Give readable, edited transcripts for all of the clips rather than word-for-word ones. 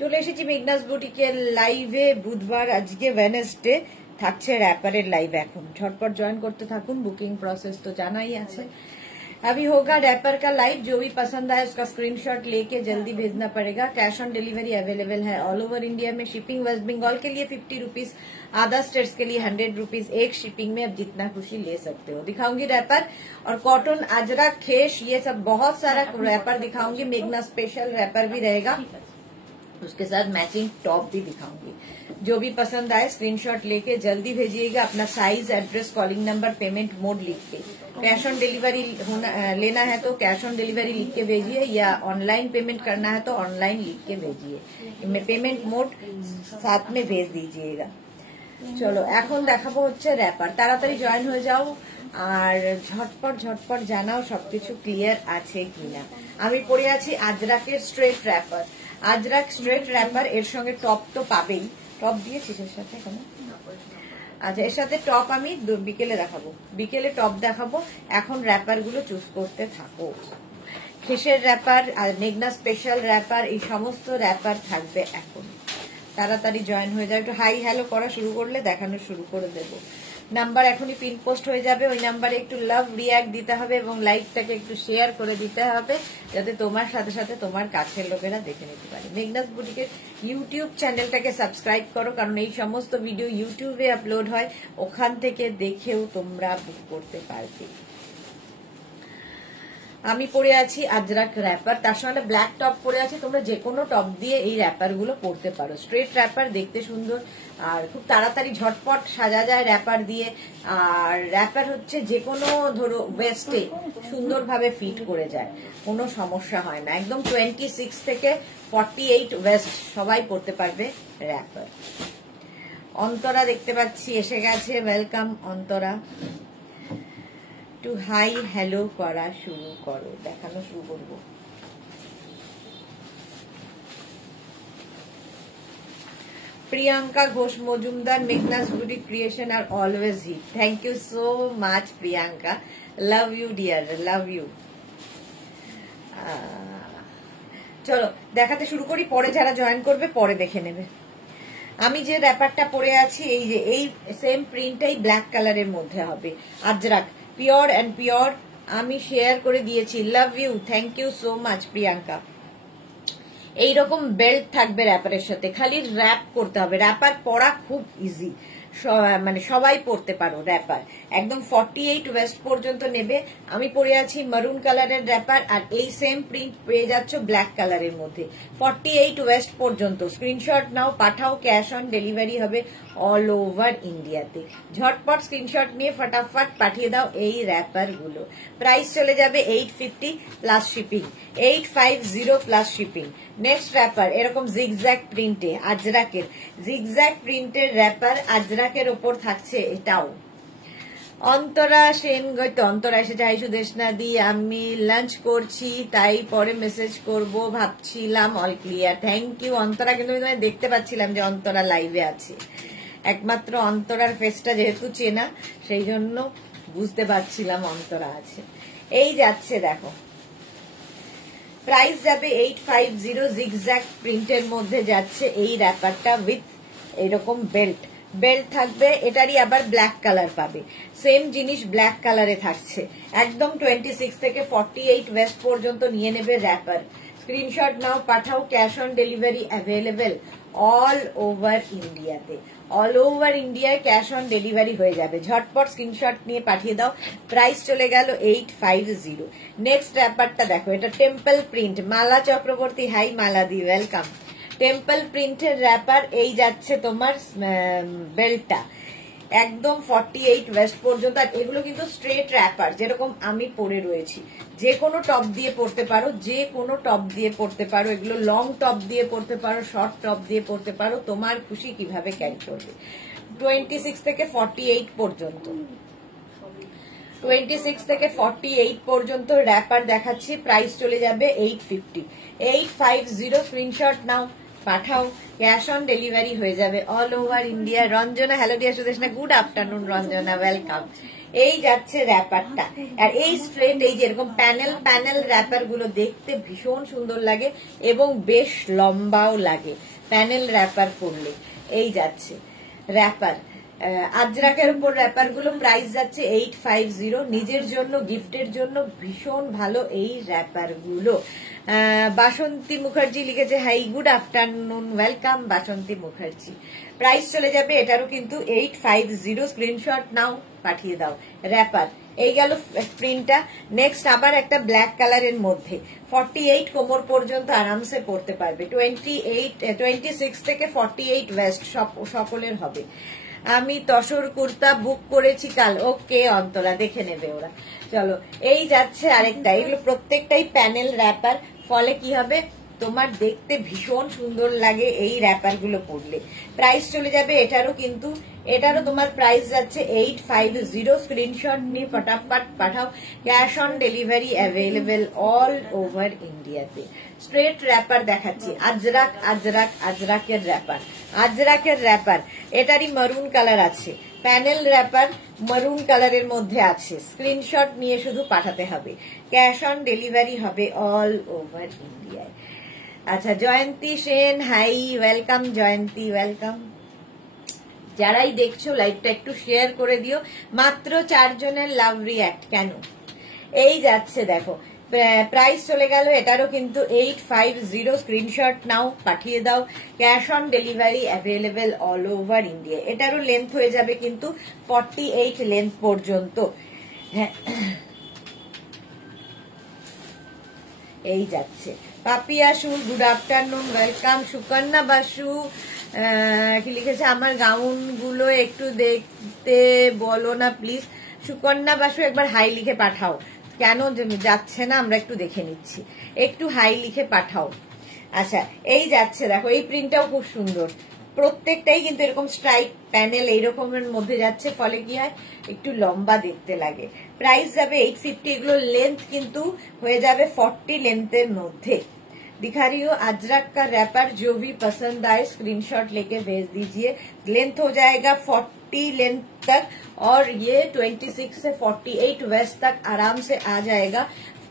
চলে এসেছি মেঘনাস বুটিকের লাইভে। বুধবার, আজকে ওয়েডনেসডে, থাকছে रैपर लाइव। এখন झटपट ज्वाइन करते থাকুন। बुकिंग प्रोसेस तो जाना ही है। अभी होगा रैपर का लाइव। जो भी पसंद आए उसका स्क्रीनशॉट लेके जल्दी भेजना पड़ेगा। कैश ऑन डिलीवरी अवेलेबल है ऑल ओवर इंडिया में। शिपिंग वेस्ट बंगाल के लिए 50 रुपीज, अदर स्टेट्स के लिए 100 रुपीज। एक शिपिंग में अब जितना खुशी ले सकते हो। दिखाऊंगी रैपर और कॉटन, अजरक, खेश, ये सब बहुत सारा रैपर दिखाऊंगी। मेघना स्पेशल रैपर भी रहेगा, उसके साथ मैचिंग टॉप भी दिखाऊंगी। जो भी पसंद आए स्क्रीनशॉट लेके जल्दी भेजिएगा। अपना size, address, calling number, payment mode लिख के। कैश ऑन डिलीवरी लेना है तो कैश ऑन डिलीवरी लिख के भेजिए, या ऑनलाइन पेमेंट करना है तो ऑनलाइन लिख के भेजिए। इनमें पेमेंट मोड साथ में भेज दीजिएगा। चलो এখন দেখাবো হচ্ছে র‍্যাপার। তাড়াতাড়ি জয়েন হয়ে যাও আর ঝটপট জানাও সবকিছু ক্লিয়ার আছে কিনা। আমি পরে আছি আজরাকের straight wrapper. Ajrak straight wrapper, এর সঙ্গে টপ তো পাবেই। টপ দিয়েছিস এর সাথে কেন? আচ্ছা, এর সাথে টপ আমি বিকেলে দেখাবো। বিকেলে টপ দেখাবো। এখন র‍্যাপার গুলো চুজ করতে থাকো। খেসের র‍্যাপার আর মেঘনা স্পেশাল র‍্যাপার, এই সমস্ত র‍্যাপার থাকবে এখন। তাড়াতাড়ি জয়েন হয়ে যাও। একটু হাই হ্যালো করা শুরু করলে দেখানো শুরু করে দেবো। নাম্বার এখনই পিন পোস্ট হয়ে যাবে। ওই নাম্বারে একটু লাভ রিয়াক্ট দিতে হবে এবং লাইকটাকে একটু শেয়ার করে দিতে হবে, যাতে তোমার সাথে সাথে তোমার কাছের লোকেরা দেখে নিতে পারে। মেঘনাস বুটিকের ইউটিউব চ্যানেলটাকে সাবস্ক্রাইব করো, কারণ এই সমস্ত ভিডিও ইউটিউবে আপলোড হয়, ওখান থেকে দেখেও তোমরা বুক করতে পারবে। আমি পরে আছি আজরাক র‍্যাপার, তার সঙ্গে ব্ল্যাক টপ পরে আছি। তোমরা যে কোনো টপ দিয়ে এই র‍্যাপার গুলো পরতে পারো। স্ট্রেট র‍্যাপার দেখতে সুন্দর আর খুব তাড়াতাড়ি ঝটপট সাজা যায় র‍্যাপার দিয়ে। আর র‍্যাপার হচ্ছে যে কোনো ধরো ওয়েস্টে সুন্দরভাবে ফিট করে যায়, কোনো সমস্যা হয় না। একদম 26 থেকে 48 ওয়েস্ট সবাই পরতে পারবে র‍্যাপার। অন্তরা দেখতে পাচ্ছি এসে গেছে, ওয়েলকাম অন্তরা। একটু হাই হ্যালো করা শুরু করো, দেখানো শুরু করবো। Priyanka Ghosh Majumdar, Meghna's beauty creation are always hit. Thank you so much Priyanka, love you dear, love you. চলো দেখাতে শুরু করি, পরে যারা জয়েন করবে পরে দেখে নেবে। আমি যে র‍্যাপারটা পরে আছি, এই যে এই সেম প্রিন্টটাই ব্ল্যাক কালারের মধ্যে হবে। আজরাক পিওর এন্ড পিওর আমি শেয়ার করে দিয়েছি। Love you, thank you so much Priyanka. এইরকম বেল্ট থাকবে র‍্যাপারের সাথে, খালি র‍্যাপ করতে হবে। র‍্যাপার পরা খুব ইজি, মানে সবাই পরতে পারো র‍্যাপার। একদম 48 ওয়েস্ট পর্যন্ত নেবে। আমি পরে আছি মারুন কালারের র‍্যাপার, আর এই সেম প্রিন্ট পেয়ে যাচ্ছ ব্ল্যাক কালারের মধ্যে। 48 ওয়েস্ট পর্যন্ত স্ক্রিনশট নাও, পাঠাও। ক্যাশ অন ডেলিভারি হবে অল ওভার ইন্ডিয়াতে। ঝটপট স্ক্রিনশট নিয়ে ফটাফট পাঠিয়ে দাও এই র‍্যাপার গুলো। প্রাইস চলে যাবে 850 plus shipping, 850 plus shipping. Next wrapper এরকম জিগজ্যাগ প্রিন্টে, আজরাকের জিগজ্যাগ প্রিন্টের র‍্যাপার, আজরাকের ওপর থাকছে এটাও। অন্তরা সেন গইতো, অন্তরা এসেছে। হাই সুদেশনা দি, আমি লাঞ্চ করছি তাই পরে মেসেজ করব ভাবছিলাম। All clear, thank you Antara. কিন্তু আমি তোমায় দেখতে পাচ্ছিলাম যে অন্তরা লাইভে আছে। একমাত্র অন্তরার ফেসটা যেহেতু চেনা, সেই জন্য বুঝতে পারছিলাম অন্তরা আছে। এই যাচ্ছে দেখো, প্রাইস যাবে 850। জিগজ্যাগ প্রিন্টের মধ্যে যাচ্ছে এই র‍্যাপারটা উইথ এরকম বেল্ট। বেল্ট থাকবে, এটারই আবার ব্ল্যাক কালার পাবে। সেম জিনিস ব্ল্যাক কালারে থাকছে। একদম 26 থেকে 48 ওয়েস্ট পর্যন্ত নিয়ে নেবে র‍্যাপার। স্ক্রিনশট নাও, পাঠাও। Cash on delivery available all over ইন্ডিয়াতে। অল ওভার ইন্ডিয়ায় ক্যাশ অন ডেলিভারি হয়ে যাবে। ঝটপট স্ক্রিনশট নিয়ে পাঠিয়ে দাও। প্রাইস চলে গেল 850। নেক্সট র‍্যাপারটা দেখো, এটা টেম্পল প্রিন্ট। মালা চক্রবর্তী, হাই মালা দি, ওয়েলকাম। টেম্পল প্রিন্টের র‍্যাপার, এই যাচ্ছে তোমার বেল্টটা একদম 48 ওয়েস্ট পর্যন্ত। আর এগুলো কিন্তু স্ট্রেট র‍্যাপার, যেরকম আমি পরে রয়েছি। যে কোনো টপ দিয়ে পরতে পারো, যে কোনো টপ দিয়ে পরতে পারো। এগুলো লং টপ দিয়ে পরতে পারো, শর্ট টপ দিয়ে পরতে পারো, তোমার খুশি কিভাবে ক্যারি করবে। 26 থেকে 48 পর্যন্ত, 26 থেকে 48 পর্যন্ত র‍্যাপার দেখাচ্ছি। প্রাইস চলে যাবে 850। 850 স্ক্রিনশট নাও, পাঠাও। ক্যাশ অন ডেলিভারি হয়ে যাবে all over India. Ranjana, hello dear Sudeshna, good afternoon Ranjana, welcome. এই যাচ্ছে র‍্যাপারটা। আর এই স্ট্রেট, এই যে এরকম প্যানেল প্যানেল র‍্যাপার গুলো দেখতে ভীষণ সুন্দর লাগে এবং বেশ লম্বাও লাগে। প্যানেল র্যাপার পরলে। এই যাচ্ছে র্যাপার, আজরাকের উপর র্যাপার গুলো প্রাইস যাচ্ছে 850। নিজের জন্য গিফটের জন্য ভীষণ ভালো এই র্যাপার গুলো। বাসন্তী মুখার্জি লিখেছে হাই গুড আফটারনুন, ওয়েলকাম বাসন্তী মুখার্জি। প্রাইস চলে যাবে এটারও কিন্তু 850, স্ক্রিনশট নাও পাঠিয়ে দাও। র্যাপার এই গেল প্রিন্টটা। নেক্সট আবার একটা ব্ল্যাক কালারের মধ্যে 48 কোমর পর্যন্ত আরামসে পড়তে পারবে। 26 থেকে 48 ওয়েস্ট সকলের হবে। আমি তসর কুর্তা বুক করেছি কাল। ওকে অন্তরা, দেখে নেবে ওরা। চলো এই যাচ্ছে আরেকটা, এগুলো প্রত্যেকটাই প্যানেল র্যাপার, ফলে কি হবে তোমার দেখতে ভীষণ সুন্দর লাগে এই র্যাপার গুলো পরলে। প্রাইস চলে যাবে এটারও কিন্তু, এটারও তোমার প্রাইস যাচ্ছে 850। স্ক্রিনশট নিয়ে ফটাফট পাঠাও। Cash on delivery available all over ইন্ডিয়াতে। স্ট্রেট র্যাপার দেখাচ্ছি, আজরাক আজরাক আজরাকের র্যাপার, আজরাকের র্যাপার এটারই মারুন কালার আছে। প্যানেল র্যাপার মারুন কালারের মধ্যে আছে। স্ক্রিনশট নিয়ে শুধু পাঠাতে হবে, ক্যাশ অন ডেলিভারি হবে অল ওভার ইন্ডিয়ায়। আচ্ছা জয়ন্তী সেন, হাই, ওয়েলকাম জয়ন্তী, ওয়েলকাম। যারাই দেখছো লাইভটা একটু শেয়ার করে দিও। মাত্র 4 জনের লাভ রিঅ্যাক্ট। কেন এই যাচ্ছে দেখো, প্রাইস চলে গেল এটারও কিন্তু 850। স্ক্রিনশট নাও পাঠিয়ে দাও। Cash on delivery available all over India. এটারও লেন্থ হয়ে যাবে কিন্তু 48 লেন্থ পর্যন্ত। হ্যাঁ এই যাচ্ছে Papiya Shul, good afternoon, welcome. Sukanya Basu কি লিখেছে, আমার গাউন গুলো একটু দেখতে বলো না প্লিজ। সুকন্যা বাসু একবার হাই লিখে পাঠাও, কেন যাচ্ছে না আমরা একটু দেখে নিচ্ছি, একটু হাই লিখে পাঠাও। আচ্ছা এই যাচ্ছে দেখো, এই প্রিন্টটাও খুব সুন্দর। প্রত্যেকটাই কিন্তু এরকম স্ট্রাইপ প্যানেল এইরকমের মধ্যে যাচ্ছে, ফলে কি হয় একটু লম্বা দেখতে লাগে। প্রাইস যাবে 850। এগুলো লেন্থ কিন্তু হয়ে যাবে 40 लेंथर मध्य। दिखा रही हो अजरक का रैपर, जो भी पसंद आए स्क्रीनशॉट लेके भेज दीजिए। लेंथ हो जाएगा 40 लेंथ तक और ये 26 से 48 वेस्ट तक आराम से आ जाएगा।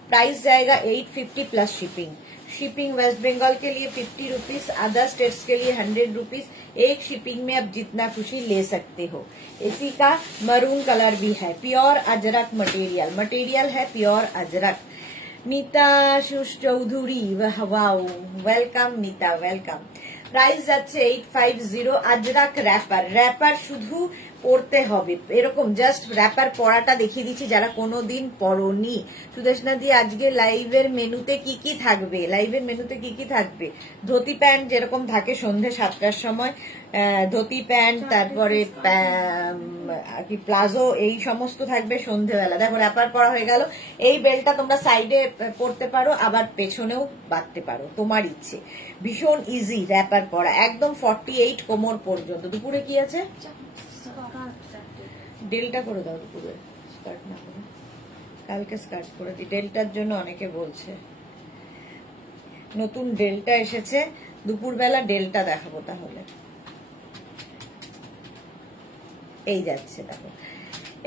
प्राइस जाएगा 850 plus shipping. Shipping West Bengal के लिए 50 रुपीज, अदर स्टेट्स के लिए 100 रुपीज। एक शिपिंग में आप जितना खुशी ले सकते हो। इसी का मरून कलर भी है, प्योर अजरक मटेरियल, मटेरियल है प्योर अजरक। मीता सुश चौधरी, वाओ, वेलकम मीता, वेलकम। প্রাইস যাচ্ছে 850। আজরাক র্যাপার, র্যাপার শুধু পড়তে হবে এরকম, জাস্ট র্যাপার পড়াটা দেখিয়ে দিচ্ছি যারা কোনোদিন পড়োনি। সুদেশনা দি আজকে লাইভের মেনুতে কি কি থাকবে, লাইভের মেনুতে কি কি থাকবে? ধুতি প্যান্ট যেরকম থাকে সন্ধ্যে 7টার সময়, ধুতি প্যান্ট, তারপরে কি প্লাজো, এই সমস্ত থাকবে সন্ধ্যেবেলা। দেখো র্যাপার পরা হয়ে গেল। এই বেলটা তোমরা সাইডে পরতে পারো, আবার পেছনেও বাঁধতে পারো, তোমার ইচ্ছে। ভীষণ ইজি র্যাপার পরা, একদম 48 কোমর পর্যন্ত। দুপুরে কি আছে? ডেলটা করে দাও দুপুরে, স্কার্ট না করে, কালকে স্কার্ট করে দিই। ডেলটার জন্য অনেকে বলছে, নতুন ডেলটা এসেছে, দুপুরবেলা ডেলটা দেখাবো। তাহলে এই যাচ্ছে দেখো,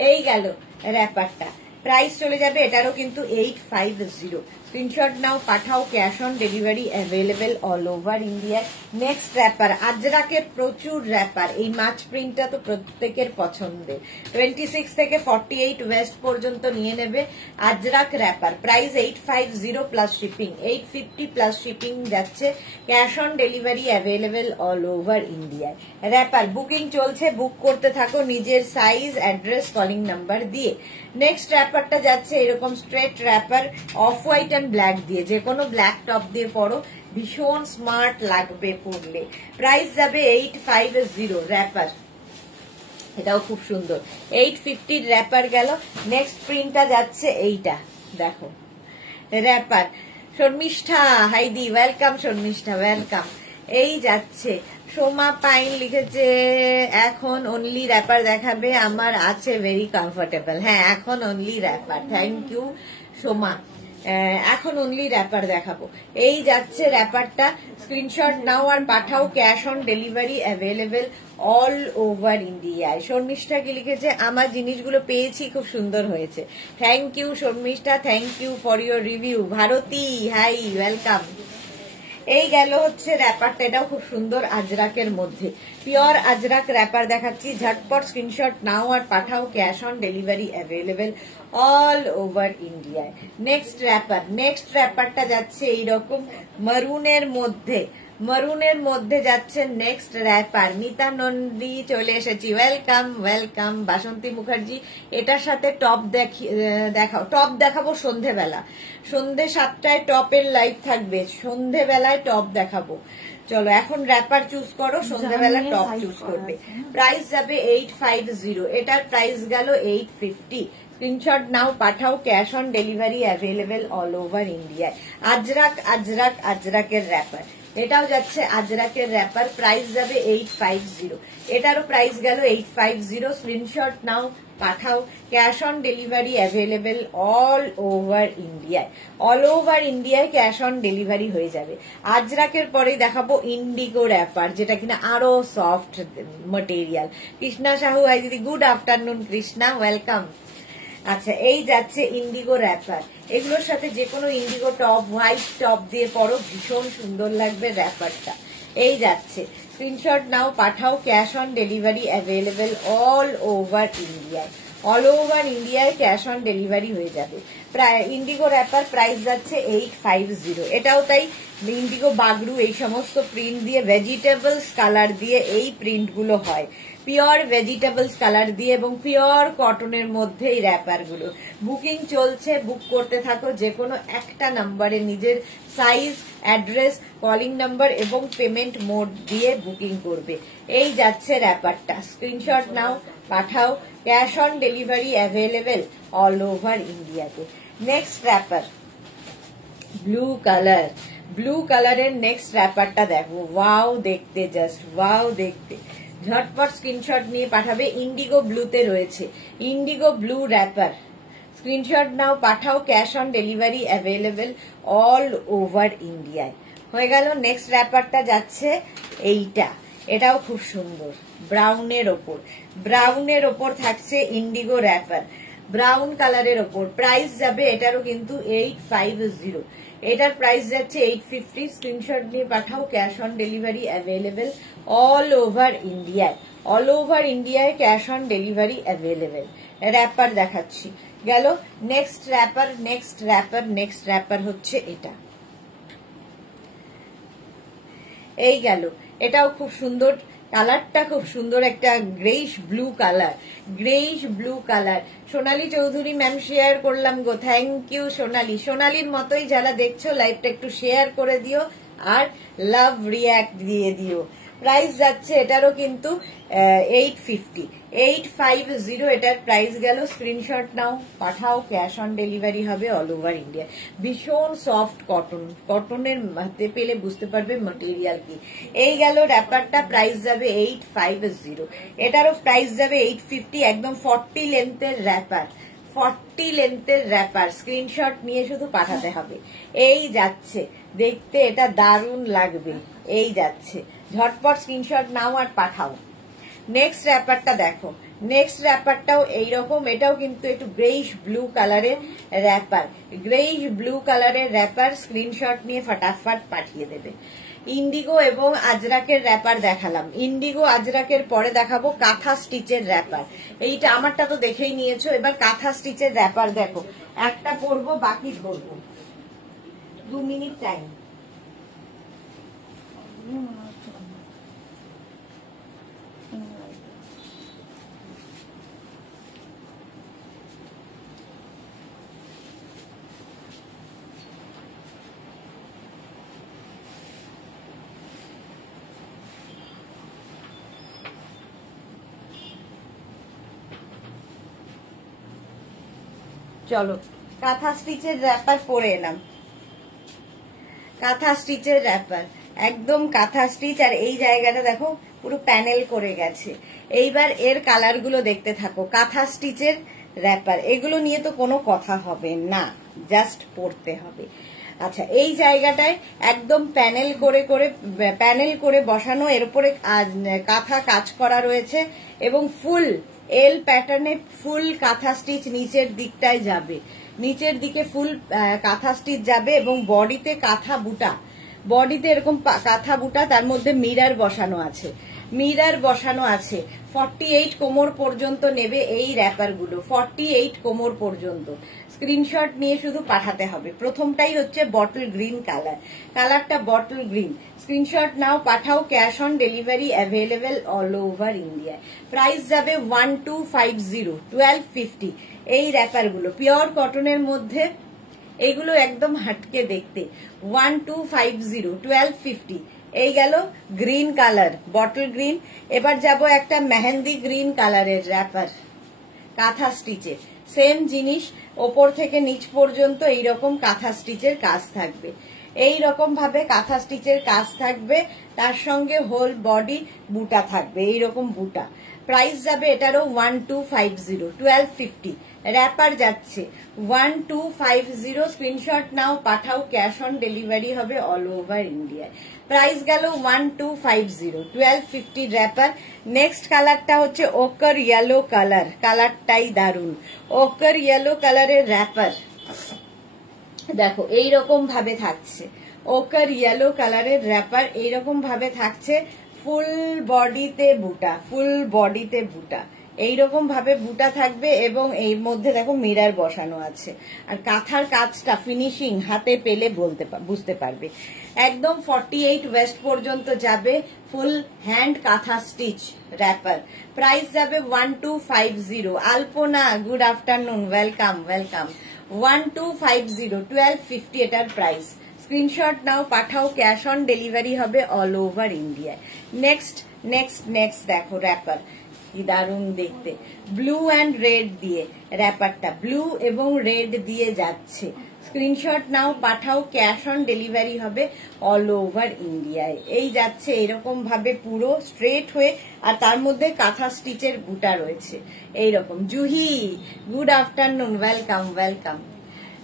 এই গেল র্যাপারটা। প্রাইস চলে যাবে এটারও কিন্তু 850। স্ক্রিনশট নাও পাঠাও, cash on delivery available all over India. Next wrapper, আজরাকের প্রচুর র্যাপার। এই মাছ প্রিন্টটা তো প্রত্যেকের পছন্দের। 26 থেকে 48 ওয়েস্ট পর্যন্ত নিয়ে নেবে Ajrak wrapper. Price 850 plus shipping, 850 plus shipping যাচ্ছে। Cash on delivery available all over ইন্ডিয়ায়। র্যাপার বুকিং চলছে, বুক করতে থাকো নিজের সাইজ, অ্যাড্রেস, কলিং নাম্বার দিয়ে। নেক্সট র্যাপারটা যাচ্ছে এরকম straight wrapper, off white and black দিয়ে, যে কোনো ব্ল্যাক টপ দিয়ে পরো, ভীষণ স্মার্ট লাগবে পরলে। প্রাইস যাবে 850 র্যাপার, এটাও খুব সুন্দর। 850 র্যাপার গেল। নেক্সট প্রিন্টটা যাচ্ছে এইটা, দেখো র্যাপার। শর্মিষ্ঠা হাইদি, ওয়েলকাম শর্মিষ্ঠা, ওয়েলকাম। এই যাচ্ছে সোমা পাইন লিখেছে এখন অনলি র্যাপার দেখাবে, আমার আছে ভেরি কমফোর্টেবল। হ্যাঁ এখন only wrapper, thank you Soma. এখন অনলি র্যাপার দেখাবো। এই যাচ্ছে র্যাপারটা, স্ক্রিনশট নাও আর পাঠাও, cash on delivery available all over ইন্ডিয়ায়। শর্মিষ্ঠা কি লিখেছে, আমার জিনিসগুলো পেয়েছি, খুব সুন্দর হয়েছে। Thank you Sharmistha, thank you for your review. Bharati hi, welcome. এই গেল হচ্ছে র্যাপারটা, এটাও খুব সুন্দর আজরাকের মধ্যে, পিওর আজরাক র্যাপার দেখাচ্ছি। ঝটপট স্ক্রিনশট নাও আর পাঠাও, cash on delivery available all over ইন্ডিয়ায়। নেক্সট র্যাপারটা যাচ্ছে এইরকম মারুনের মধ্যে, মারুনের মধ্যে যাচ্ছে নেক্সট র্যাপার। মিতা নন্দী চলে এসেছি, ওয়েলকাম ওয়েলকাম। বাসন্তী মুখার্জি, এটার সাথে টপ দেখাও, টপ দেখাবো সন্ধেবেলা, সন্ধে 7টায় টপের লাইভ থাকবে, সন্ধেবেলায় টপ দেখাবো। চলো এখন র্যাপার চুজ করো, সন্ধ্যাবেলা টপ চুজ করবে। প্রাইস যাবে 850, এটার প্রাইস গেল 850। স্ক্রিনশট নাও পাঠাও, cash on delivery available all over ইন্ডিয়ায়। আজরাকের র্যাপার, এটাও যাচ্ছে আজরাকের র্যাপার, প্রাইস যাবে 850, এটারও প্রাইস গেল 850। স্ক্রিনশট নাও পাঠাও, cash on delivery available all over ইন্ডিয়ায়, অল ওভার ইন্ডিয়ায় ক্যাশ অন ডেলিভারি হয়ে যাবে। আজরাকের পরেই দেখাবো ইন্ডিগো র্যাপার, যেটা কিনা আরো soft material. Krishna Sahu, hi দিদি, গুড আফটারনুন কৃষ্ণা, ওয়েলকাম। আচ্ছা, এই যাচ্ছে ইন্ডিগো র্যাপার, এগুলোর সাথে যে কোনো ইন্ডিগো টপ, হোয়াইট টপ দিয়ে পরো, ভীষণ সুন্দর লাগবে র্যাপারটা। এই যাচ্ছে, স্ক্রিনশট নাও পাঠাও, cash on delivery available all over ইন্ডিয়ায়, অল ওভার ইন্ডিয়ায় ক্যাশ অন ডেলিভারি হয়ে যাবে। ইন্ডিগো র্যাপার প্রাইস যাচ্ছে 850, এটাও তাই। ইন্ডিগো বাগরু এই সমস্ত প্রিন্ট দিয়ে, ভেজিটেবলস কালার দিয়ে এই প্রিন্ট গুলো হয়, পিওর ভেজিটেবলস কালার দিয়ে এবং পিওর কটনের মধ্যে এই র্যাপার গুলো। বুকিং চলছে, বুক করতে থাকো, যে কোনো একটা নাম্বারে নিজের সাইজ, অ্যাড্রেস, কলিং নাম্বার এবং পেমেন্ট মোড দিয়ে বুকিং করবে। এই যাচ্ছে র্যাপারটা, স্ক্রিনশট নাও পাঠাও, cash on delivery available all over ইন্ডিয়াতে। Next wrapper blue colour, blue কালারের নেক্সট র্যাপারটা দেখো, ওয়াও দেখতে, জাস্ট ওয়াও দেখতে। ঝটপট স্ক্রিনশট নিয়ে পাঠাবে, ইন্ডিগো ব্লুতে রয়েছে, ইন্ডিগো ব্লু র্যাপার। স্ক্রিনশট নাও পাঠাও, cash on delivery available all over ইন্ডিয়ায়। হয়ে গেল। নেক্সট র্যাপারটা যাচ্ছে এইটা, এটাও খুব সুন্দর, ব্রাউনের ওপর, ব্রাউনের ওপর থাকছে ইন্ডিগো র্যাপার, ব্রাউন কালারের ওপর। প্রাইস যাবে এটারও কিন্তু 850, এটার প্রাইস যাচ্ছে 850। স্ক্রিনশট নিয়ে পাঠাও, cash on delivery available all over ইন্ডিয়ায়, অল ওভার ইন্ডিয়ায় cash on delivery available. Wrapper দেখাচ্ছি, গেল। নেক্সট র্যাপার হচ্ছে এটা, এই গেল। এটাও খুব সুন্দর, কালারটা খুব সুন্দর, একটা greyish blue colour, greyish blue colour. Sonali Chowdhury ma'am share করলাম গো, থ্যাংক ইউ সোনালী। সোনালীর মতোই যারা দেখছো লাইভটা একটু শেয়ার করে দিও আর লাভ রিয়াক্ট দিয়ে দিও। প্রাইস যাচ্ছে এটারও কিন্তু 850, এটার প্রাইস গেল। স্ক্রিনশট নাও পাঠাও, ক্যাশ অন ডেলিভারি হবে অল ওভার ইন্ডিয়া। ভীষণ সফট কটন, কটনের হাতে পেলে বুঝতে পারবে ম্যাটেরিয়াল কি। এই গেল র্যাপারটা, প্রাইস যাবে 850, এটারও প্রাইস যাবে 850। একদম 40 লেন্থের র্যাপার, 40 লেন্থের র্যাপার। স্ক্রিনশট নিয়ে শুধু পাঠাতে হবে। এই যাচ্ছে, দেখতে এটা দারুণ লাগবে। এই যাচ্ছে, ঝটপট স্ক্রিনশট নাও আর পাঠাও। নেক্সট র্যাপারটা দেখো, নেক্সট র্যাপারটাও এইরকম, এটাও কিন্তু একটু গ্রেইশ ব্লু কালারের র্যাপার, গ্রেইশ ব্লু কালারের র্যাপার। স্ক্রিনশট নিয়ে ফটাফট পাঠিয়ে দেবে। ইন্ডিগো এবং আজরাকের র্যাপার দেখালাম, ইন্ডিগো আজরাকের পরে দেখাবো কাঁথা স্টিচের র্যাপার। এইটা আমারটা তো দেখেই নিয়েছো, এবার কাঁথা স্টিচের র্যাপার দেখো। একটা পরবো, বাকি ধরবো, 2 মিনিট টাইম। চলো, কাঁথা স্টিচের র্যাপার পরে এলাম, কাঁথা স্টিচের র্যাপার, একদম কাঁথা স্টিচ। আর এই জায়গাটা দেখো পুরো প্যানেল করে গেছে। এইবার এর কালার গুলো দেখতে থাকো। কাঁথা স্টিচের র্যাপার, এগুলো নিয়ে তো কোনো কথা হবে না, জাস্ট পরতে হবে। আচ্ছা, এই জায়গাটায় একদম প্যানেল করে বসানো, এর উপরে কাঁথা কাজ করা রয়েছে এবং ফুল এল প্যাটার্নে ফুল কাঁথা স্টিচ নিচের দিকটায় যাবে, নিচের দিকে ফুল কাঁথা স্টিচ যাবে এবং বডিতে কাঁথা বুটা, বডিতে এরকম কাঁথা বুটা, তার মধ্যে মিরার বসানো আছে, মিরার বসানো আছে। 48 কোমর পর্যন্ত নেবে এই র্যাপার গুলো, 48 কোমর পর্যন্ত। স্ক্রিনশট নিয়ে শুধু পাঠাতে হবে। প্রথমটাই হচ্ছে বটল গ্রিন কালার, কালারটা বটল গ্রিন। স্ক্রিনশট নাও, পাঠাও। Cash on delivery available all over India. Price যাবে 1250, 1250। এই র্যাপার গুলো পিওর কটনের মধ্যে, এইগুলো একদম হাটকে দেখতে। 1250, 1250। এই গেল গ্রিন কালার, বটল গ্রিন। এবার যাব একটা মেহেন্দি গ্রিন কালারের র্যাপার, কাঁথা স্টিচের। সেম জিনিস, ওপর থেকে নিচ পর্যন্ত এইরকম কাঁথা স্টিচের কাজ থাকবে, এইরকম ভাবে কাঁথা স্টিচের কাজ থাকবে। তার সঙ্গে হোল বডি বুটা থাকবে, এইরকম বুটা। প্রাইস যাবে এটারও 1250, 1250। র্যাপার যাচ্ছে 1250। স্ক্রিনশট নাও, পাঠাও। ক্যাশ অন ডেলিভারি হবে অল ওভার ইন্ডিয়ায়। প্রাইস গেল 1250, 1250 র্যাপার। নেক্সট কালারটা হচ্ছে ওকার ইয়েলো কালার, কালারটাই দারুন। ওকার ইয়েলো কালারের র্যাপার দেখো এইরকম ভাবে থাকছে, ওকার ইয়েলো কালারের র্যাপার এইরকম ভাবে থাকছে। ফুল বডিতে বুটা, ফুল বডিতে বুটা, এইরকম ভাবে বুটা থাকবে এবং এর মধ্যে দেখো মিরার বসানো আছে। আর কাঁথার কাজটা ফিনিশিং হাতে পেলে বুঝতে পারবে। একদম 48 ওয়েস্ট পর্যন্ত যাবে, ফুল হ্যান্ড কাঁথা স্টিচ র্যাপার। প্রাইস যাবে 1250। আলপনা গুড আফটারনুন, ওয়েলকাম ওয়েলকাম। 1250, 1250 এটার প্রাইস। স্ক্রিনশট নাও, পাঠাও। ক্যাশ অন ডেলিভারি হবে অল ওভার ইন্ডিয়ায়। নেক্সট নেক্সট নেক্সট দেখো র্যাপার, কি দারুণ দেখতে। ব্লু অ্যান্ড রেড দিয়ে র্যাপারটা, ব্লু এবং রেড দিয়ে যাচ্ছে। স্ক্রিনশট নাও, পাঠাও। ক্যাশ অন ডেলিভারি হবে অল ওভার ইন্ডিয়ায়। এই যাচ্ছে এরকম ভাবে পুরো স্ট্রেট হয়ে, আর তার মধ্যে কাঁথা স্টিচের বুটা রয়েছে এইরকম। Juhi good afternoon, welcome welcome.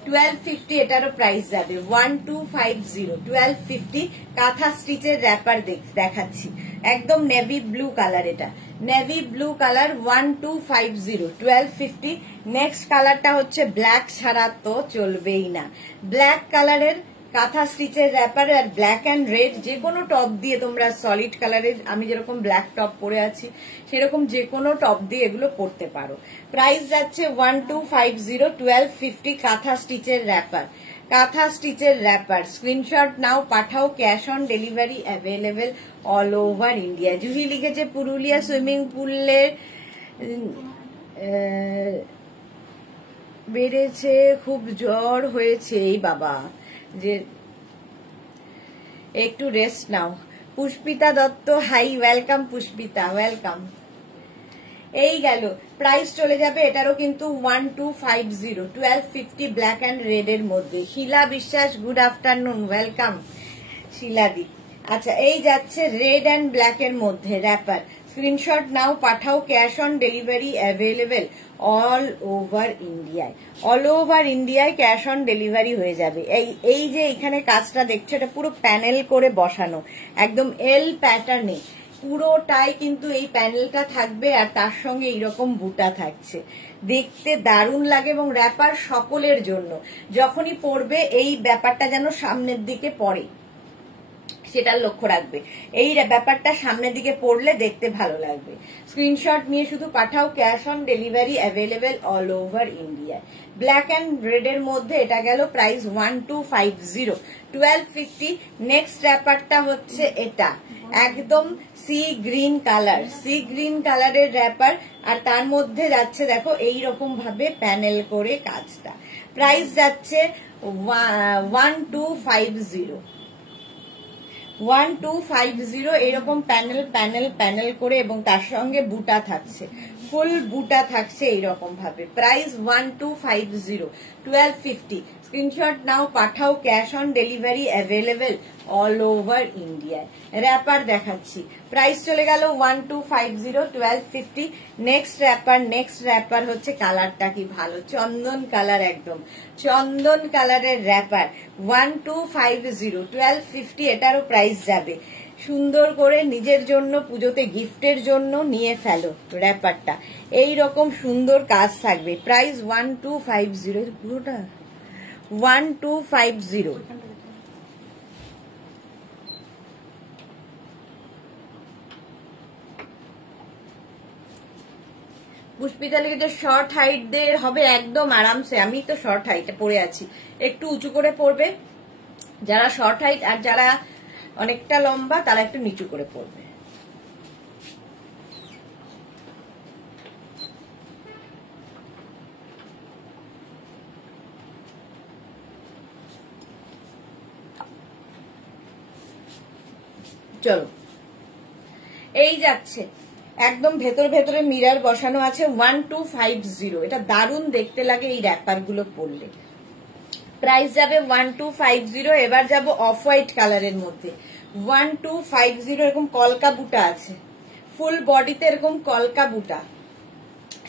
1250 এটারও প্রাইস যাবে 1250, 1250। কাঁথা স্টিচের র্যাপার দেখাচ্ছি, একদম নেভি ব্লু কালার, এটা নেভি ব্লু কালার। 1250, 1250। নেক্সট কালারটা হচ্ছে ব্ল্যাক ছাড়া তো চলবেই না, ব্ল্যাক কালারের কাঁথা স্টিচের র্যাপার। আর ব্ল্যাক অ্যান্ড রেড যে কোনো টপ দিয়ে তোমরা, সলিড কালারের, আমি যেরকম ব্ল্যাক টপ পরে আছি সেরকম যে কোনো টপ দিয়ে এগুলো পরতে পারো। প্রাইস যাচ্ছে 1250, 1250। কাঁথা স্টিচের র্যাপার, কাঁথা স্টিচের র্যাপার। স্ক্রিনশট নাও, পাঠাও। Cash on delivery available all over India. Juhi লিখেছে পুরুলিয়া সুইমিং পুলে বেড়েছে, খুব জ্বর হয়েছে। এই বাবা, যে একটু রেস্ট নাও। Pushpita Dutta, hi, welcome Pushpita, welcome. এই গেল, প্রাইস চলে যাবে এটারও কিন্তু 1250, 1250 ব্ল্যাক অ্যান্ড রেড এর মধ্যে। শিলা বিশ্বাস গুড আফটারনুন, ওয়েলকাম শিলাদি। আচ্ছা, এই যাচ্ছে রেড অ্যান্ড ব্ল্যাক এর মধ্যে র্যাপার। স্ক্রিনশট নাও, পাঠাও। Cash on delivery available all over ইন্ডিয়ায়, অল ওভার ইন্ডিয়ায় ক্যাশ অন ডেলিভারি হয়ে যাবে। এই যে এখানে কাজটা দেখছো, এটা পুরো প্যানেল করে বসানো, একদম এল প্যাটার্নে পুরোটাই কিন্তু এই প্যানেলটা থাকবে। আর তার সঙ্গে এইরকম বুটা থাকছে, দেখতে দারুণ লাগে। এবং র্যাপার সকলের জন্য, যখনই পরবে এই ব্যাপারটা যেন সামনের দিকে পড়ে, সেটা লক্ষ্য রাখবে। এই ব্যাপারটা সামনের দিকে পড়লে দেখতে ভালো লাগবে। স্ক্রিনশট নিয়ে শুধু পাঠাও। Cash on delivery available all over India. Black and red এর মধ্যে এটা গেল প্রাইস 1250, 1250। নেক্সট র্যাপারটা হচ্ছে এটা, একদম sea green colour, sea green কালারের র্যাপার। আর তার মধ্যে যাচ্ছে দেখো এইরকম ভাবে প্যানেল করে কাজটা। প্রাইস যাচ্ছে 1250, 1250। এরকম প্যানেল প্যানেল প্যানেল করে এবং তার সঙ্গে বুটা থাকছে, ফুল বুটা থাকছে এইরকম ভাবে। প্রাইস 1250, 1250। স্ক্রিনশট নাও, পাঠাও। Cash on delivery available all over ইন্ডিয়ায়। র্যাপার দেখাচ্ছি, প্রাইস চলে গেল 1250, 1250। নেক্সট র্যাপার হচ্ছে, কালারটা কি ভালো, চন্দন কালার, একদম চন্দন কালারের র্যাপার। 1250, 1250। এটারও প্রাইস যাবে। সুন্দর করে নিজের জন্য, পুজোতে গিফটের জন্য নিয়ে ফেলো র্যাপারটা, এইরকম সুন্দর কাজ থাকবে। প্রাইস 1250, পুরোটা 1250। পুষ্পিতা লিখেছে শর্ট হাইটদের হবে একদম আরামসে। আমি তো শর্ট হাইটে পরে আছি, একটু উঁচু করে পরবে যারা শর্ট হাইট, আর যারা অনেকটা লম্বা তারা একটু নিচু করে পরবে। চলো, এই যাচ্ছে একদম ভেতরে মিরার বসানো আছে 1250। এটা দারুণ দেখতে লাগে এই র্যাপার গুলো পরলে। প্রাইস যাবে 1250। এবার যাব অফ হোয়াইট কালারের মধ্যে 1250। এরকম কলকা বুটা আছে, ফুল বডিতে এরকম কলকা বুটা।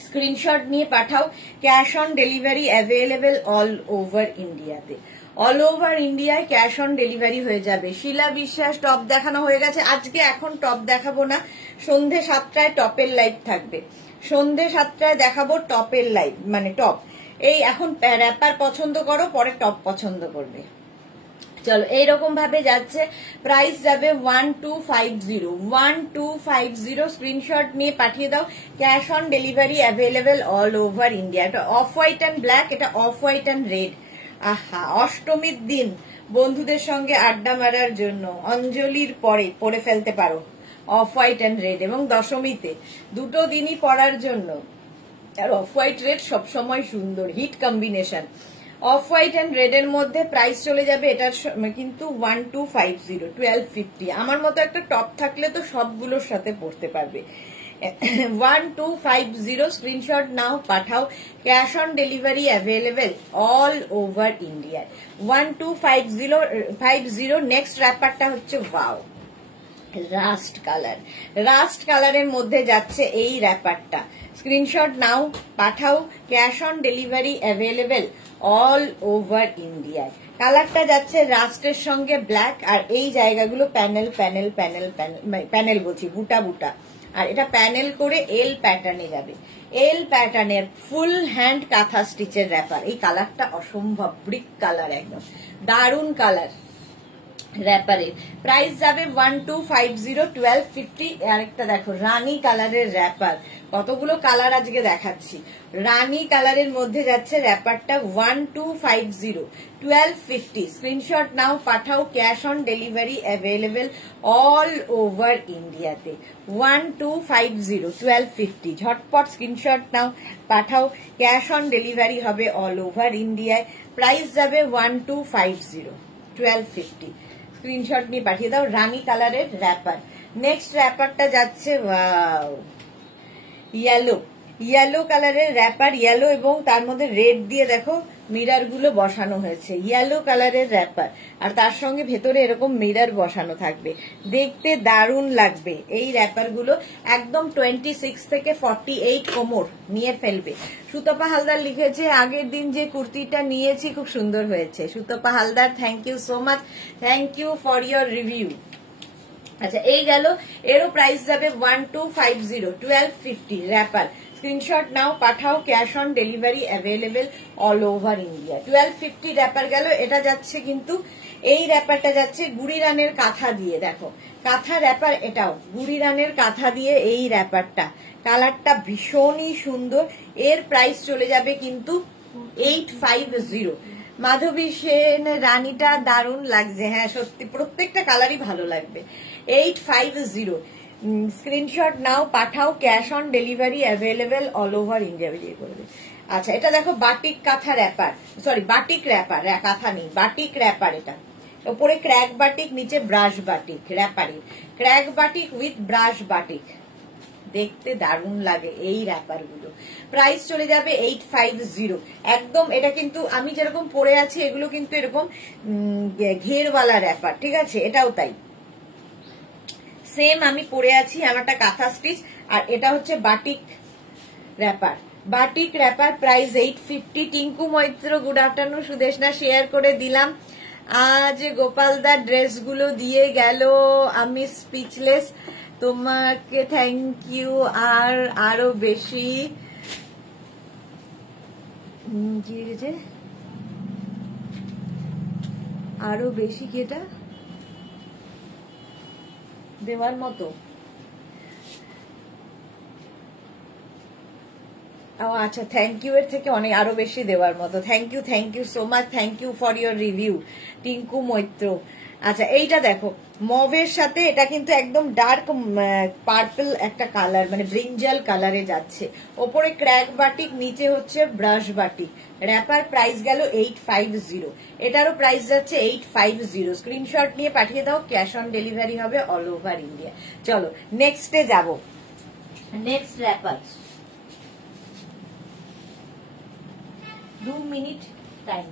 স্ক্রিনশট নিয়ে পাঠাও। Cash on delivery available all over ইন্ডিয়াতে। অল ওভার ইন্ডিয়ায় ক্যাশ অন ডেলিভারি হয়ে যাবে। শিলা বিশ্বাস টপ দেখানো হয়ে গেছে। আজকে এখন টপ দেখাবো না, সন্ধে 7টায় টপের লাইভ থাকবে। সন্ধে 7টায় দেখাবো টপের লাইভ, মানে টপ। এই এখন র্যাপার পছন্দ করো, পরে টপ পছন্দ করবে। চলো, এইরকম ভাবে যাচ্ছে। প্রাইস যাবে 1250। স্ক্রিনশট নিয়ে পাঠিয়ে দাও। Cash on delivery available all over India. এটা অফ হোয়াইট অ্যান্ড ব্ল্যাক, এটা অফ হোয়াইট অ্যান্ড রেড। আহা, অষ্টমীর দিন বন্ধুদের সঙ্গে আড্ডা মারার জন্য অঞ্জলির পরে পরে ফেলতে পারো অফ হোয়াইট অ্যান্ড রেড। এবং দশমীতে দুটো দিনই পরার জন্য। আর অফ হোয়াইট রেড সবসময় সুন্দর hit combination. Off white and red এর মধ্যে প্রাইস চলে যাবে এটার কিন্তু 1250, 1250। আমার মতো একটা টপ থাকলে তো সবগুলোর সাথে পড়তে পারবে। 1250। স্ক্রিনশট নাও, পাঠাও। Cash on delivery available all over India. 1250। Next র্যাপারটা হচ্ছে ওয়াও, রাস্ট কালার। রাস্ট কালারের মধ্যে যাচ্ছে এই র্যাপারটা। স্ক্রিনশট নাও, পাঠাও। Cash on delivery available all over ইন্ডিয়ায়। কালারটা যাচ্ছে রাস্টের সঙ্গে ব্ল্যাক, আর এই জায়গাগুলো প্যানেল প্যানেল প্যানেল প্যানেল বলছি বুটা বুটা। আর এটা প্যানেল করে এল প্যাটার্নে যাবে। এল প্যাটার্নের ফুল হ্যান্ড কাঁথা স্টিচের র্যাপার। এই কালারটা অসম্ভব ব্রিক কালার, একদম দারুণ কালার র্যাপারের। প্রাইস যাবে 1250, 1250। আরেকটা দেখো রানী কালারের র্যাপার। কতগুলো কালার আজকে দেখাচ্ছি। রানী কালারের মধ্যে যাচ্ছে র্যাপারটা 1250, 1250। স্ক্রিনশট নাও, পাঠাও। Cash on delivery available all over ইন্ডিয়াতে। 1250, 1250। ঝটপট স্ক্রিনশট নাও, পাঠাও। ক্যাশ অন ডেলিভারি হবে অল ওভার ইন্ডিয়ায়। প্রাইস যাবে 1250, 1250। স্ক্রিনশট নিয়ে পাঠিয়ে দাও। রানী কালারের র্যাপার। নেক্সট র্যাপারটা যাচ্ছে ইয়েলো, ইয়েলো কালারের র্যাপার। ইয়েলো এবং তার মধ্যে রেড দিয়ে দেখো মিরার গুলো বসানো হয়েছে। ইয়েলো কালারের র্যাপার, আর তার সঙ্গে ভেতরে এরকম মিরার বসানো থাকবে। দেখতে দারুণ লাগবে এই র্যাপার গুলো। একদম 26 থেকে 48 কোমর নিয়ে ফেলবে। সুতপা হালদার লিখেছে আগের দিন যে কুর্তিটা নিয়েছি খুব সুন্দর হয়েছে। Sutapa Haldar, thank you so much, thank you for your review. আচ্ছা, এই গেল। এরও প্রাইস যাবে 1250, 1250 র্যাপার। স্ক্রিনশট নাও, পাঠাও। Cash on delivery available all over India. 1250 wrapper গেল। এটা যাচ্ছে কিন্তু এই র্যাপারটা যাচ্ছে গুড়ি রানের কাঁথা দিয়ে। দেখো কাঁথা র্যাপার, এটাও গুড়ি রানের কাঁথা দিয়ে এই র্যাপারটা। কালারটা ভীষণই সুন্দর। এর প্রাইস চলে যাবে কিন্তু 850। মাধবী সেন রানীটা দারুণ লাগছে। হ্যাঁ সত্যি, প্রত্যেকটা কালারই ভালো লাগবে। 850। স্ক্রিনশট নাও, পাঠাও। Cash on delivery available all over India বেরিয়ে করবে। আচ্ছা, এটা দেখো বাটিক কাঁথা র্যাপার, সরি বাটিক র্যাপার, কাঁথা নেই, বাটিক র্যাপার। এটা ওপরে ক্র্যাক বাটিক, নিচে ব্রাশ বাটিক। র্যাপারের crack batik with brush batik. দেখতে দারুণ লাগে এই র্যাপার গুলো। প্রাইস চলে যাবে 850 একদম। এটা কিন্তু আমি যেরকম পরে আছি এগুলো কিন্তু এরকম ঘেরওয়ালা র্যাপার, ঠিক আছে? এটাও তাই, সেম আমি পরে আছি। আমারটা কাঁথা স্টিচ, আর এটা হচ্ছে batik wrapper. Batik wrapper price 850। Tinku Maitra, good afternoon. Sudeshna share করে দিলাম। আজ গোপালদার ড্রেসগুলো দিয়ে গেল, আমি স্পিচলেস। তোমাকে থ্যাংক ইউ। আর আরো বেশি কি লিখেছে, আরো বেশি কি এটা দেওয়ার মতো? আচ্ছা, থ্যাংক ইউ এর থেকে অনেক আরো বেশি দেওয়ার মতো। Thank you so much, thank you for your review Tinku Maitra. আচ্ছা, এইটা দেখো মভের সাথে এটা কিন্তু একদম ডার্ক পার্পল একটা কালার, মানে ব্রিঞ্জাল কালারে যাচ্ছে। ওপরে ক্র্যাক বাটিক, নিচে হচ্ছে ব্রাশ বাটিক। র্যাপার প্রাইস গেল 850, এটারও প্রাইস যাচ্ছে 850। স্ক্রিনশট নিয়ে পাঠিয়ে দাও, ক্যাশ অন ডেলিভারি হবে অল ওভার ইন্ডিয়া। চলো নেক্সটে যাব। Next wrapper 2 minute time.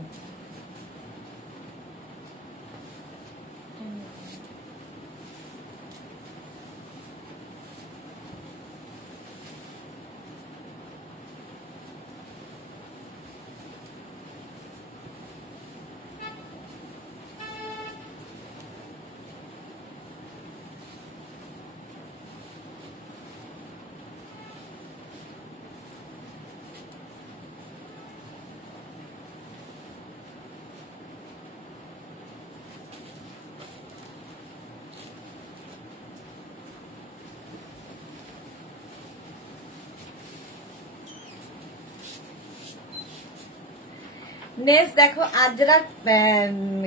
Next দেখো আজরাক,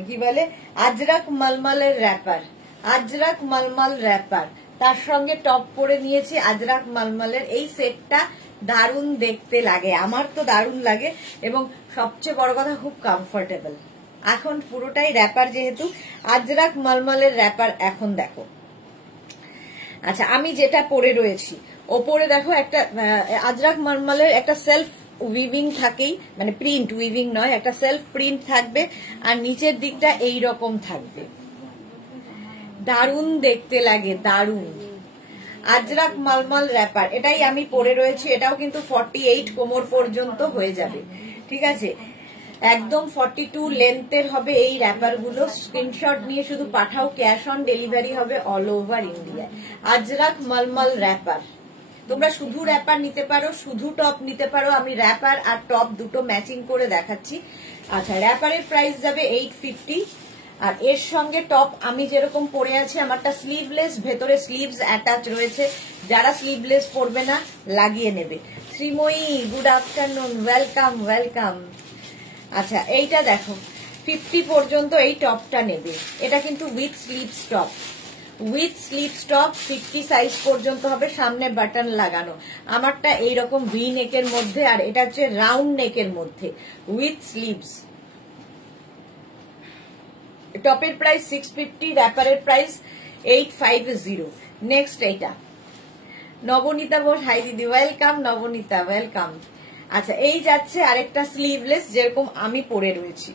কি বলে, আজরাক মলমলের র্যাপার, আজরাক মলমল র্যাপার, তার সঙ্গে টপ পরে নিয়েছি আজরাক মলমলের। এই সেটটা দারুণ দেখতে লাগে, আমার তো দারুণ লাগে, এবং সবচেয়ে বড় কথা খুব কমফোর্টেবল। এখন পুরোটাই র্যাপার, যেহেতু আজরাক মলমলের র্যাপার। এখন দেখো, আচ্ছা আমি যেটা পরে রয়েছি, ওপরে দেখো একটা আজরাক মলমলের একটা সেলফ উইভিং থাকেই, মানে প্রিন্ট উইভিং নয়, একটা সেলফ প্রিন্ট থাকবে, আর নিচের দিকটা এই রকম থাকবে। দারুণ দেখতে লাগে, দারুণ। আজরাক মলমল র্যাপার, এটাই আমি পরে রয়েছি। এটাও কিন্তু 48 কোমর পর্যন্ত হয়ে যাবে, ঠিক আছে। একদম 42 লেন্থের হবে এই র্যাপার গুলো। স্ক্রিনশট নিয়ে শুধু পাঠাও, ক্যাশ অন ডেলিভারি হবে all over India. Ajrak mulmul wrapper, তোমরা শুধু র্যাপার নিতে পারো, শুধু টপ নিতে পারো। আমি র্যাপার আর টপ দুটো ম্যাচিং করে দেখাচ্ছি। আচ্ছা, র্যাপারের প্রাইস যাবে 850, আর এর সঙ্গে টপ আমি যেরকম পরে আছি, আমারটা স্লিভলেস, ভেতরে স্লিভস অ্যাটাচ রয়েছে। যারা স্লিভলেস পরবে না লাগিয়ে নেবে। Srimoyee good afternoon, welcome welcome. আচ্ছা, এইটা দেখো 50 পর্যন্ত এই টপটা নেবে। এটা কিন্তু with sleeves top, with sleeves top 50 size পর্যন্ত হবে, সামনে বাটন লাগানো। আমারটা এইরকম ভি নেকের মধ্যে, আর এটা হচ্ছে রাউন্ড নেকের মধ্যে উইথ স্লিভস। টপের প্রাইস 650, র্যাপারের প্রাইস 850। নেক্সট এইটা নবনীতা বোস, হাই দিদি, ওয়েলকাম নবনীতা, ওয়েলকাম। আচ্ছা, এই যাচ্ছে আরেকটা স্লিভলেস, যেরকম আমি পরে রয়েছি।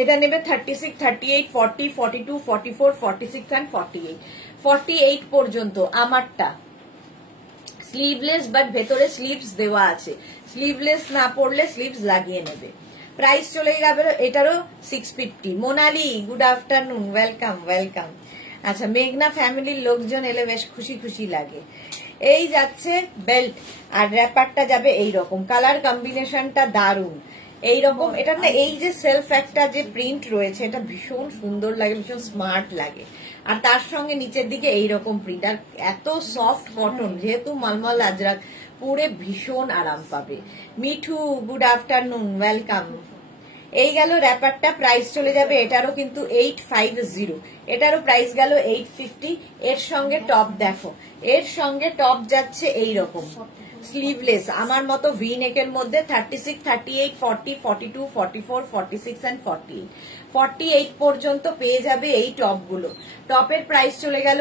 এটা নেবে 36, 38, 40, 42, 44, 46 and 48। 48 পর্যন্ত আমারটা স্লিভলেস, বাট ভেতরে স্লিভস দেওয়া আছে। স্লিভলেস না পড়লে স্লিভস লাগিয়ে নেবে। প্রাইস চলে যাবে এটারও 650। Monali good afternoon, welcome welcome. আচ্ছা, মেঘনা ফ্যামিলির লোকজন এলে বেশ খুশি খুশি লাগে। এই যাচ্ছে বেল্ট, আর র্যাপারটা যাবে এইরকম। কালার কম্বিনেশনটা দারুণ এইরকম। এটা না, এই যে সেলফ একটা যে প্রিন্ট রয়েছে, এটা ভীষণ সুন্দর লাগে, ভীষণ স্মার্ট লাগে। আর তার সঙ্গে নিচের দিকে এইরকম প্রিন্ট, আর এত সফট কটন, যেহেতু মলমল আজরাক, পরে ভীষণ আরাম পাবে। Mithu good afternoon, welcome. এই গেল র্যাপারটা, প্রাইস চলে যাবে এটারও কিন্তু 850, এটারও প্রাইস গেল 850। এর সঙ্গে টপ দেখো, এর সঙ্গে টপ যাচ্ছে এইরকম স্লিভলেস, আমার মতো ভি নেকের মধ্যে 36, 38, 40, 42, 44, 46 and 48। 48 পর্যন্ত পেয়ে যাবে এই টপ গুলো। টপের প্রাইস চলে গেল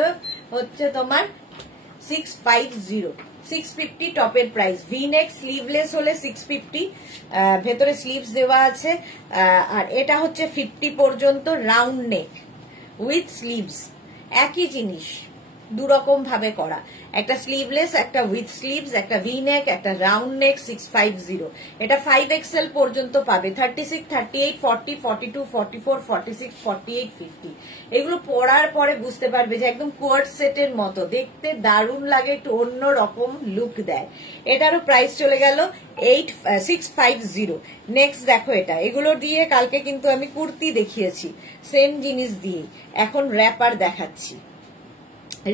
হচ্ছে তোমার 650, 650 টপের প্রাইস। ভি নেক স্লিভলেস হলে 650, ভেতরে স্লিভস দেওয়া আছে। আর এটা হচ্ছে 50 পর্যন্ত রাউন্ড নেক উইথ স্লিভস, একই জিনিস, দুরকম ভাবে করা। একটা স্লিভলেস, একটা উইথ স্লিভস, একটা ভি নেক, একটা রাউন্ড নেক। 650, এটা 5XL পর্যন্ত পাবে। 36, 38, 40, 42, 44, 46, 48, 50। এগুলো পরার পরে বুঝতে পারবে যে একদম কোয়ার্ট সেটের মতো দেখতে দারুণ লাগে, একটু অন্য রকম লুক দেয়। এটারও প্রাইস চলে গেল 650। নেক্সট দেখো, এটা এগুলো দিয়ে কালকে কিন্তু আমি কুর্তি দেখিয়েছি সেম জিনিস দিয়ে, এখন র্যাপার দেখাচ্ছি।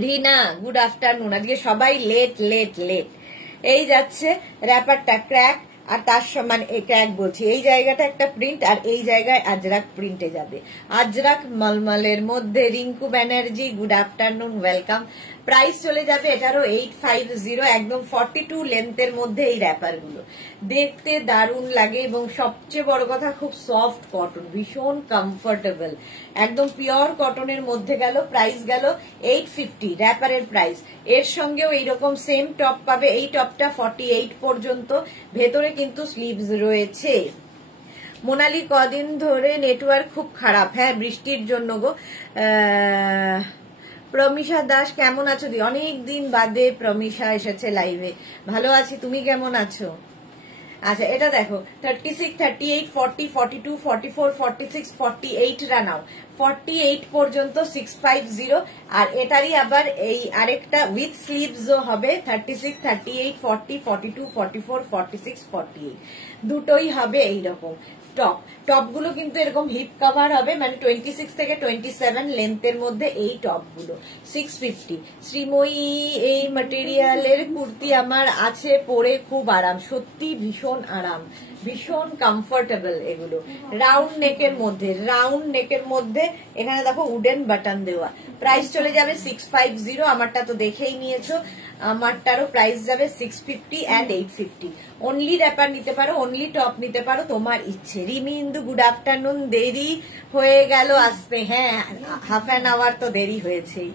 রিনা গুড আফটারনুন, আজকে সবাই লেট লেট লেট। এই যাচ্ছে র্যাপারটা ক্র্যাক, আর তার মানে ক্র্যাক বলছি, এই জায়গাটা একটা প্রিন্ট আর এই জায়গায় আজরাক প্রিন্টে যাবে। আজরাক মলমলের মধ্যে Rinku Banerjee, good afternoon, welcome. Price চলে যাবে এটারও 850, একদম 42 লেন্থের মধ্যে এই র্যাপার গুলো দেখতে দারুণ লাগে এবং সবচেয়ে বড় কথা খুব সফট কটন, ভীষণ কমফোর্টেবল, একদম পিওর কটনের মধ্যে গেল। প্রাইস গেল 850 র্যাপারের প্রাইস। এর সঙ্গেও এইরকম সেম টপ পাবে, এই টপটা 48 পর্যন্ত, ভেতরে কিন্তু স্লিভস রয়েছে। মোনালি কদিন ধরে নেটওয়ার্ক খুব খারাপ, হ্যাঁ বৃষ্টির জন্য গো। প্রমিশা দাস কেমন আছো? অনেক দিন বাদে প্রমিশা এসেছে লাইভে, ভালো আছি, তুমি কেমন আছো? আচ্ছা এটা দেখো 36, 38, 40, 42, 44, 46, 48 রানাও 48 পর্যন্ত 650। আর এটারই আবার এই আরেকটা উইথ স্লিভস হবে 36, 38, 40, 42, 44, 46, 48 দুটোই হবে এইরকম। টপ গুলো কিন্তু এরকম হিপ কভার হবে, মানে 26 থেকে 27 লেন্থের মধ্যে এই টপ গুলো 650। শ্রীময়ী এই ম্যাটেরিয়ালের কুর্তি আমার আছে, পরে খুব আরাম, সত্যি ভীষণ আরাম, ভীষণ কমফোর্টেবল এগুলো। রাউন্ড নেকের মধ্যে এখানে দেখো উডেন বাটন দেওয়া। প্রাইস চলে যাবে 650, আমারটা তো দেখেই নিয়েছো, আমারটারও প্রাইস যাবে 650 and 850। অনলি র্যাপার নিতে পারো, অনলি টপ নিতে পারো, তোমার ইচ্ছে। রিমি ইন্দু গুড আফটারনুন, দেরি হয়ে গেল আসতে, হ্যাঁ হাফ অ্যান আওয়ার তো দেরি হয়েছেই।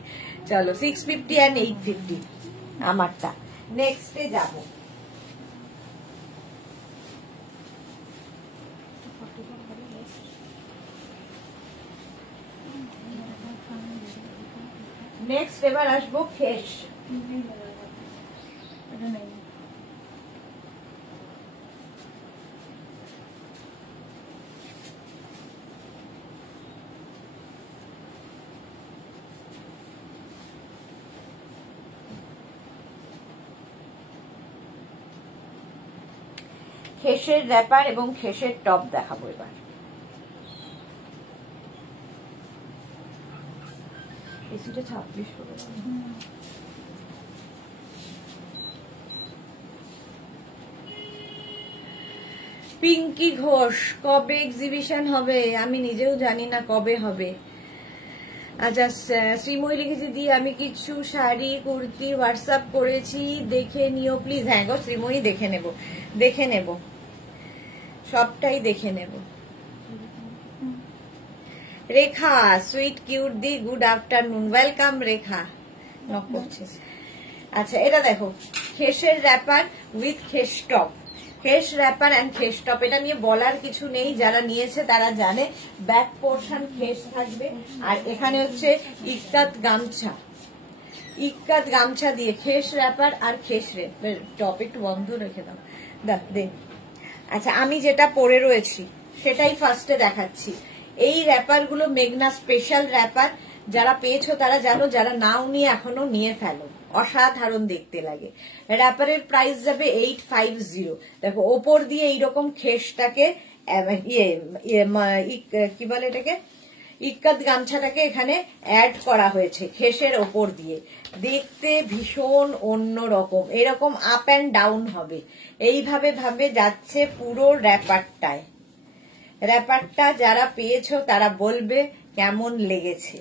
চলো 650 and 850 আমারটা। নেক্সটে যাবো, নেক্সট এবার আসবো খেস। খেসের র্যাপার এবং খেসের টপ দেখাবো এবার। এসিটা 26 করে পিঙ্কি ঘোষ, কবে এক্সিবিশন হবে? আমি নিজেও জানি না কবে হবে। আচ্ছা শ্রীময়ী লিখেছি দি, আমি কিছু শাড়ি কুর্তি হোয়াটসঅ্যাপ করেছি, দেখে নিও প্লিজ। হ্যাঁ গো শ্রীময়ী, দেখে নেব সবটাই দেখে নেব। রেখা সুইট কিউট দি, good afternoon, welcome Rekha, knock করছিস। আচ্ছা এটা দেখো খেসের wrapper with khesh top, khesh wrapper and khesh top, এটা নিয়ে বলার কিছু নেই, যারা নিয়েছে তারা জানে। ব্যাক পোর্শন খেস থাকবে, আর এখানে হচ্ছে ইক্কাত গামছা দিয়ে খেস র্যাপার আর খেস টপ। একটু বন্ধ রেখে দাও, দে। আচ্ছা আমি যেটা পরে রয়েছি সেটাই ফার্স্টে দেখাচ্ছি। এই র্যাপার গুলো মেঘনা স্পেশাল র্যাপার, যারা পেয়েছো তারা জানো, যারা নাও নিয়ে এখনো নিয়ে ফেলো, অসাধারণ দেখতে লাগে। র্যাপারের প্রাইস যাবে 850। দেখো ওপর দিয়ে এইরকম খেসটাকে কি বলে এটাকে, ইক্কাত গামছাটাকে এখানে অ্যাড করা হয়েছে খেসের ওপর দিয়ে, দেখতে ভীষণ অন্যরকম, এরকম আপ অ্যান্ড ডাউন হবে, এইভাবে ভাবে যাচ্ছে পুরো র্যাপারটায়। র্যাপারটা যারা পেয়েছো তারা বলবে কেমন লেগেছে।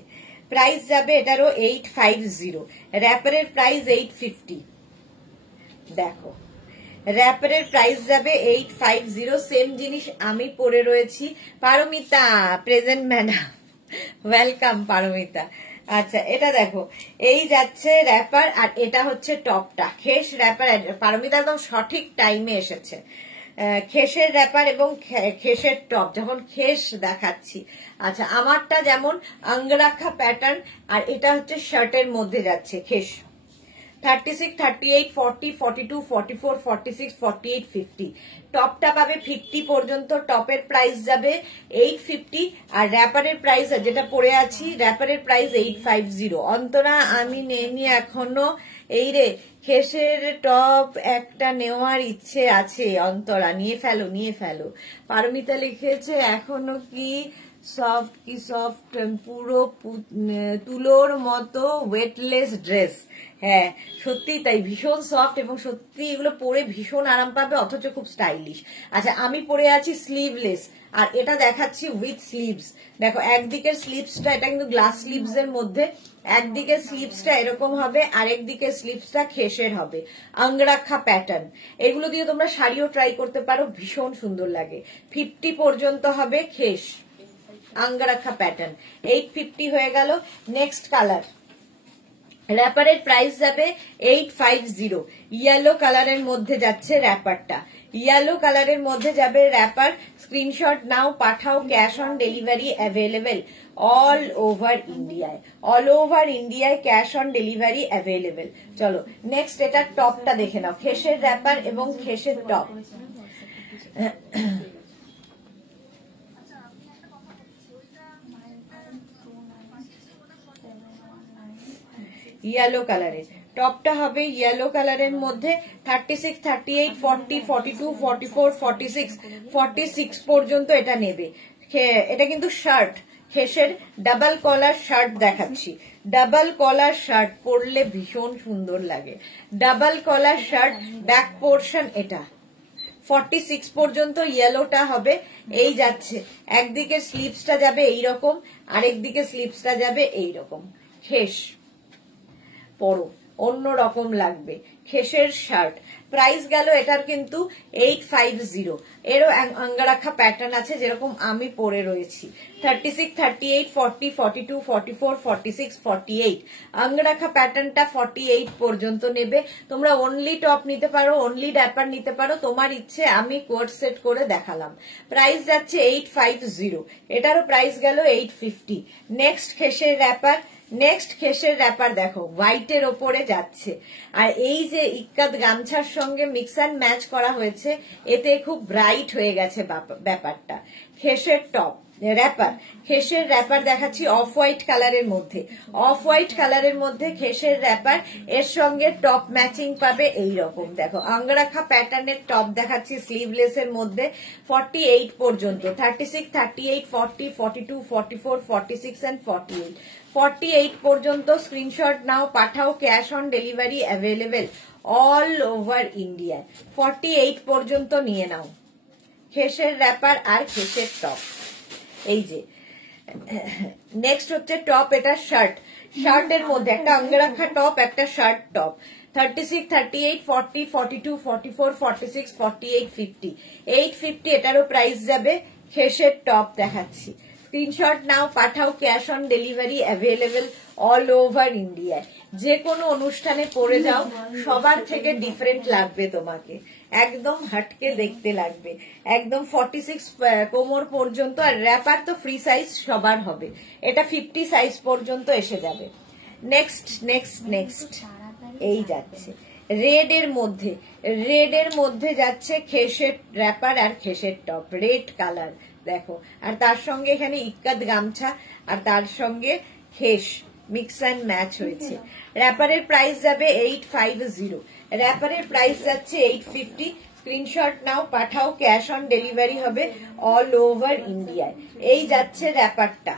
প্রাইস যাবে এটারও 850, র্যাপারের প্রাইস 850। দেখো র্যাপারের প্রাইস যাবে 850, সেম জিনিস আমি পরে রয়েছি। Paromita present madam, welcome Paromita. আচ্ছা এটা দেখো এই যাচ্ছে র্যাপার আর এটা হচ্ছে টপটা, খেস র্যাপার। পারমিতা একদম সঠিক টাইমে এসেছে। খেসের র্যাপার এবং খেসের টপ, যখন খেস দেখাচ্ছি। আচ্ছা আমারটা যেমন অঙ্গরাখা প্যাটার্ন, আর এটা হচ্ছে শার্টের মধ্যে যাচ্ছে খেস। 36, 38, 40, 42, 44, 46, 48, 50 টপটা পাবে 50 পর্যন্ত। টপের প্রাইস যাবে 850, আর র্যাপারের প্রাইস যেটা পরে আছি র্যাপারের প্রাইস 850। অন্তরা আমি নেইনি এখনো, এই রে খেসের টপ একটা নেওয়ার ইচ্ছে আছে অন্তরা, নিয়ে ফেলো। পারমিতা লিখেছে এখনো কি সফট কি সফট, পুরো তুলোর মতো ওয়েটলেস ড্রেস। হ্যাঁ সত্যি তাই, ভীষণ সফট এবং সত্যি এগুলো পরে ভীষণ আরাম পাবে, অথচ খুব স্টাইলিশ। আচ্ছা আমি পরে আছি স্লিভলেস, আর এটা দেখাচ্ছি উইথ স্লিভস। দেখো একদিকের স্লিভসটা, এটা কিন্তু গ্লাস স্লিভস এর মধ্যে, একদিকে স্লিভসটা এরকম হবে, আরেকদিকে স্লিভসটা খেসের হবে, আঙ্গরাখা প্যাটার্ন। এগুলো দিয়ে তোমরা শাড়িও ট্রাই করতে পারো, ভীষণ সুন্দর লাগে। 50 পর্যন্ত হবে খেস, আঙ্গরাখা প্যাটার্ন। 850 হয়ে গেল। নেক্সট কালার, র্যাপারের প্রাইস যাবে 850। ইয়েলো কালারের মধ্যে যাচ্ছে র্যাপারটা, ইয়েলো কালারের মধ্যে যাবে র্যাপার। স্ক্রিনশট নাও, পাঠাও, cash on delivery available all over ইন্ডিয়ায়, অল ওভার ইন্ডিয়ায় ক্যাশ অন ডেলিভারি অ্যাভেলেবেল। চলো নেক্সট এটার টপটা দেখে নাও, খেসের র্যাপার এবং খেসের টপ। ইয়েলো কালারের টপটা হবে, ইয়েলো কালারের মধ্যে 36, 38, 40, 42, 44, 46, 46 পর্যন্ত এটা নেবে। এটা কিন্তু শার্ট, খেসের ডাবল কলার শার্ট দেখাচ্ছি। ডাবল কলার শার্ট পরলে ভীষণ সুন্দর লাগে, double collar shirt, back portion এটা। 46 পর্যন্ত ইয়েলোটা হবে। এই যাচ্ছে, একদিকে স্লিভসটা যাবে এইরকম, আরেকদিকে স্লিভসটা যাবে এইরকম। খেস পরো, অন্য রকম লাগবে। খেসের শার্ট, প্রাইস গেল এটার কিন্তু 850। এরও আঙ্গারাখা প্যাটার্ন আছে যেরকম আমি পরে রয়েছি। 36, 38, 40, 42, 44, 46, 48। আঙ্গারাখা প্যাটার্নটা 48 পর্যন্ত নেবে। তোমরা অনলি টপ নিতে পারো, অনলি র্যাপার নিতে পারো, তোমার ইচ্ছে। আমি কোট সেট করে দেখালাম। প্রাইস যাচ্ছে 850, এটারও প্রাইস গেল 850। নেক্সট খেসের র্যাপার, নেক্সট খেসের র্যাপার দেখো হোয়াইটের ওপরে যাচ্ছে, আর এই যে ইক্কাত গামছার সঙ্গে মিক্স অ্যান্ড ম্যাচ করা হয়েছে, এতে খুব ব্রাইট হয়ে গেছে ব্যাপারটা। খেসের টপ র্যাপার, খেসের র্যাপার দেখাচ্ছি অফ হোয়াইট কালারের মধ্যে, অফ হোয়াইট কালারের মধ্যে খেসের র্যাপার, এর সঙ্গে টপ ম্যাচিং পাবে এইরকম। দেখো আঙ্গরাখা প্যাটার্নের টপ দেখাচ্ছি স্লিভলেস এর মধ্যে 48 পর্যন্ত, 36, 38, 40, 42, 44, 46 and 48। 48 পর্যন্ত স্ক্রিনশট নাও, পাঠাও, cash on delivery available all over India. 48 পর্যন্ত নিয়ে নাও। খেসের র্যাপার আর খেসের টপ। এই যে নেক্সট হচ্ছে টপ, এটা শার্ট, শার্টের মধ্যে একটা আঙ্গরাখা টপ, একটা শার্ট টপ। 36, 38, 40, 42, 44, 46, 48, 50। 850 এটারও প্রাইস যাবে। খেসের টপ দেখাচ্ছি, স্ক্রিনশট নাও, পাঠাও, cash on delivery available all over ইন্ডিয়ায়। যে কোনো অনুষ্ঠানে পরে যাও, সবার থেকে ডিফারেন্ট লাগবে তোমাকে, একদম হাটকে দেখতে লাগবে, একদম 46 কোমর পর্যন্ত। আর র্যাপার তো ফ্রি সাইজ সবার হবে, এটা 50 সাইজ পর্যন্ত এসে যাবে। নেক্সট নেক্সট নেক্সট এই যাচ্ছে রেড এর মধ্যে, রেড এর মধ্যে যাচ্ছে খেসের র্যাপার আর খেসের টপ, রেড কালার দেখো, আর তার সঙ্গে এখানে ইক্কাত গামছা, আর তার সঙ্গে খেস মিক্স অ্যান্ড ম্যাচ হয়েছে। র্যাপারের প্রাইস যাবে 850, র্যাপারের প্রাইস যাচ্ছে 850। স্ক্রিনশট নাও, পাঠাও, ক্যাশ অন ডেলিভারি হবে অল ওভার ইন্ডিয়ায়। এই যাচ্ছে র্যাপারটা,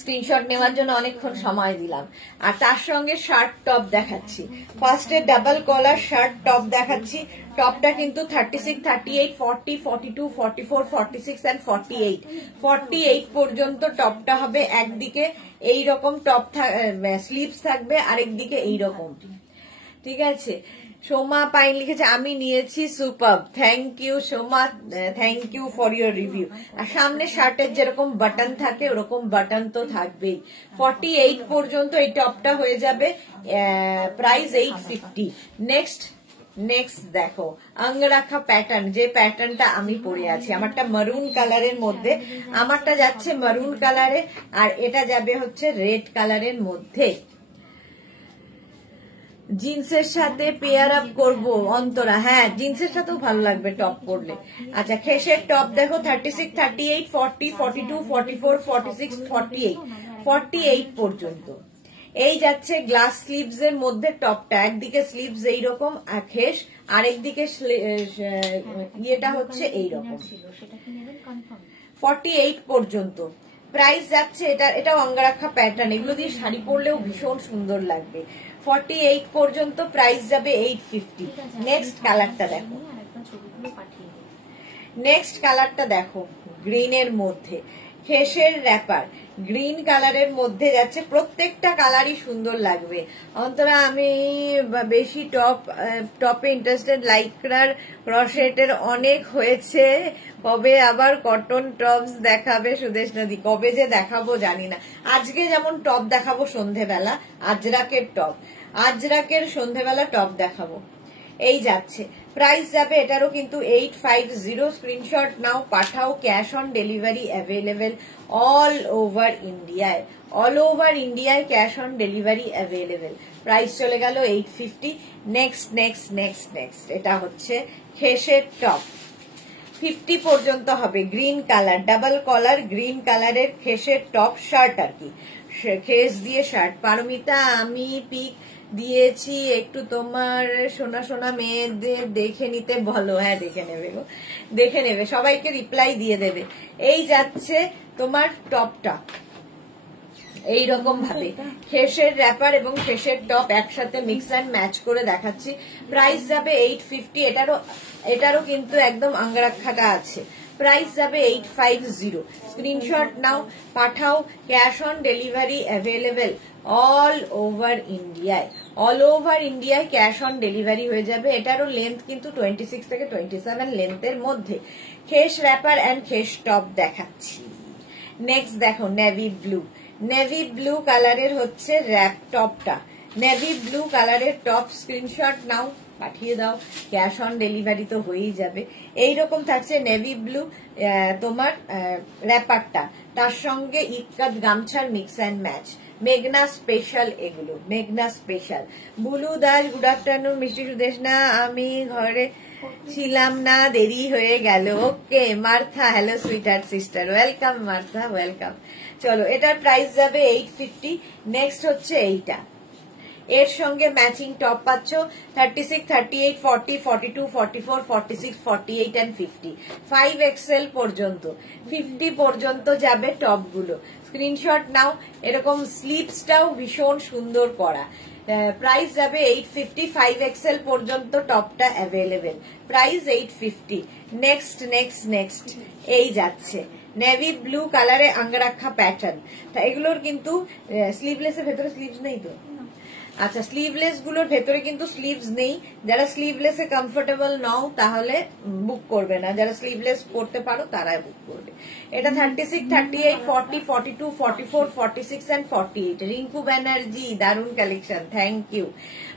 স্ক্রিনশট নেওয়ার জন্য অনেকক্ষণ সময় দিলাম। আর তার সঙ্গে শার্ট টপ দেখাচ্ছি, ফার্স্টে ডাবল কলার শার্ট টপ দেখাচ্ছি। টপটা কিন্তু 36, 38, 40, 42, 44, 46 and 48। 48 পর্যন্ত টপটা হবে। একদিকে এইরকম টপ স্লিভস থাকবে, আরেকদিকে এইরকম, ঠিক আছে। সোমা পাইন লিখেছে আমি নিয়েছি, super, thank you Soma, thank you for your review. আর সামনে শার্টের যেরকম বাটন থাকে ওরকম বাটন তো থাকবেই। 48 পর্যন্ত এই টপটা হয়ে যাবে, প্রাইস 850। নেক্সট নেক্সট দেখো আঙ্গরাখা প্যাটার্ন, যে প্যাটার্নটা আমি পরে আছি, আমারটা মারুন কালারের মধ্যে, আমারটা যাচ্ছে মারুন কালারে, আর এটা যাবে হচ্ছে রেড কালারের মধ্যে। জিন্সের সাথে পেয়ার আপ করবো অন্তরা, হ্যাঁ জিন্সের সাথেও ভালো লাগবে টপ পরলে। আচ্ছা খেসের টপ দেখো 36, 38, 40, 42, 44, 46, 48, 48 পর্যন্ত। এই যাচ্ছে গ্লাস স্লিভস এর মধ্যে টপটা, একদিকে স্লিভস এইরকম খেস, আরেকদিকে ইয়েটা হচ্ছে এইরকম। 48 পর্যন্ত প্রাইস যাচ্ছে। এটাও অঙ্গরাখা প্যাটার্ন, এগুলো দিয়ে শাড়ি পরলেও ভীষণ সুন্দর লাগবে। 48 পর্যন্ত প্রাইস যাবে 850। নেক্সট কালারটা দেখো, নেক্সট কালারটা দেখো, গ্রিনের মধ্যে খেসের র্যাপার, গ্রিন কালারের মধ্যে যাচ্ছে। প্রত্যেকটা কালারই সুন্দর লাগবে। অন্তরা আমি বেশি টপে ইন্টারেস্টেড, লাইক্রার ক্রশেটের অনেক হয়েছে, কবে আবার কটন টপস দেখাবে সুদেশ নদী? কবে যে দেখাবো জানি না। আজকে যেমন টপ দেখাবো সন্ধেবেলা, আজরাকের টপ, আজরাকের সন্ধেবেলা টপ দেখাবো। এই যাচ্ছে, প্রাইস যাবে এটারও কিন্তু 850। স্ক্রিনশট নাও, পাঠাও, cash on delivery available all over ইন্ডিয়ায়। অল ওভার ইন্ডিয়ায় cash on delivery available. Price চলে গেল 850। নেক্সট নেক্সট নেক্সট নেক্সট এটা হচ্ছে খেসের টপ, 50 পর্যন্ত হবে। গ্রিন কালার, ডাবল কলার গ্রিন কালারের খেসের টপ, শার্ট আর কি, খেস দিয়ে শার্ট। পারমিতা আমি পিক দিয়েছি, একটু তোমার সোনা সোনা মেয়েদের দেখে নিতে বলো। হ্যাঁ দেখে নেবে গো, দেখে নেবে, সবাইকে রিপ্লাই দিয়ে দেবে। এই যাচ্ছে তোমার টপটা এইরকম ভাবে, খেসের র্যাপার এবং খেসের টপ একসাথে মিক্স অ্যান্ড ম্যাচ করে দেখাচ্ছি। প্রাইস যাবে 850। এটারও কিন্তু একদম আঙ্গরাক্ষাটা আছে। প্রাইস যাবে 850। স্ক্রিনশট নাও, পাঠাও, cash on delivery available all over ইন্ডিয়ায়। অল ওভার ইন্ডিয়ায় ক্যাশ অন ডেলিভারি হয়ে যাবে। এটারও লেন্থ কিন্তু 26 থেকে 27 লেন্থের মধ্যে। খেস র্যাপার অ্যান্ড খেস টপ দেখাচ্ছি। নেক্সট দেখো নেভি ব্লু, নেভি ব্লু কালারের হচ্ছে র্যাপ টপটা, নেভি ব্লু কালারের টপ। স্ক্রিনশট নাও, পাঠিয়ে দাও, ক্যাশ অন ডেলিভারি তো হয়েই যাবে। এইরকম থাকছে নেভি ব্লু তোমার র্যাপারটা, তার সঙ্গে ইক্কাত গামছার মিক্স অ্যান্ড ম্যাচ। মেঘনা স্পেশাল এগুলো, মেঘনা special. Bulu Das good afternoon. Mishti Sudesh না, আমি ঘরে ছিলাম না, দেরি হয়ে গেল। Okay Martha, hello sweeter sister, welcome Martha, welcome. চলো এটার প্রাইস যাবে 850। নেক্সট হচ্ছে এইটা, এর সঙ্গে ম্যাচিং টপ পাচ্ছ 36, 38, 40, 42, 44, 46, 48 and 50। 5XL পর্যন্ত, 50 পর্যন্ত যাবে টপ গুলো। স্ক্রিনশট নাও। এরকম স্লিভসটাও ভীষণ সুন্দর করা। প্রাইস যাবে 850। 5XL পর্যন্ত টপটা available. Price 850। Next next next এই যাচ্ছে নেভি ব্লু কালারে আঙ্গরাক্ষা প্যাটার্ন। এগুলোর কিন্তু স্লিভলেসের ভেতরে স্লিভস নেই তো? আচ্ছা, স্লিভলেস গুলোর ভেতরে কিন্তু স্লিভস নেই। যারা স্লিভলেসে কমফোর্টেবল নাও তাহলে বুক করবে না, যারা স্লিভলেস পড়তে পারো তারাই বুক করবে। এটা 36, 38, 40, 42, 44, 46 and 48। রিঙ্কু ব্যানার্জি, দারুণ কালেকশন, থ্যাংক ইউ।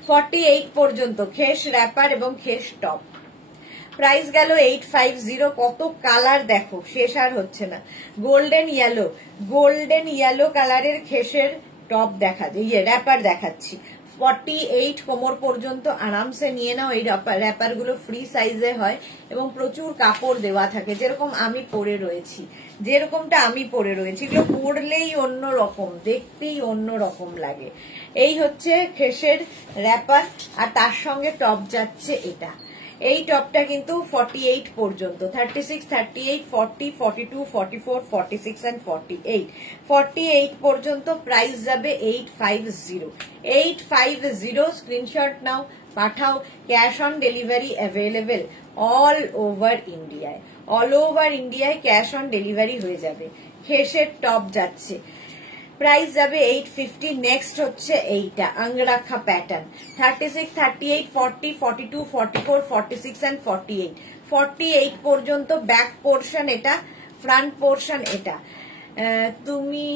48 পর্যন্ত খেস র্যাপার এবং খেস টপ। প্রাইস গেল 850। কত কালার দেখো, শেষ আর হচ্ছে না। গোল্ডেন ইয়েলো, গোল্ডেন ইয়েলো কালারের খেসের টপ দেখা, র্যাপার দেখাচ্ছি। 48 কোমর পর্যন্ত আরামসে নিয়ে নাও। এই র্যাপার গুলো ফ্রি সাইজে হয় এবং প্রচুর কাপড় দেওয়া থাকে, যেরকম আমি পরে রয়েছি, যেরকমটা আমি পরে রয়েছি। এগুলো পরলেই অন্য রকম, দেখতেই অন্য রকম লাগে। এই হচ্ছে খেসের র্যাপার, আর তার সঙ্গে টপ যাচ্ছে এটা। এই টপটা কিন্তু 48 পর্যন্ত, 36, 38, 40, 42, 44, 46 and 48। 48 পর্যন্ত প্রাইস যাবে 850। 850 স্ক্রিনশট নাও, পাঠাও, cash on delivery available all over ইন্ডিয়ায়। অল ওভার ইন্ডিয়ায় ক্যাশ অন ডেলিভারি হয়ে যাবে। খেসের টপ যাচ্ছে, প্রাইস যাবে 850। নেক্সট হচ্ছে এইটা আঙ্গরাক্ষা প্যাটার্ন, 36, 38, 40, 42, 44, 46 and 48। 48 পর্যন্ত ব্যাক পোর্শন এটা, ফ্রন্ট পোর্শন এটা। তুমি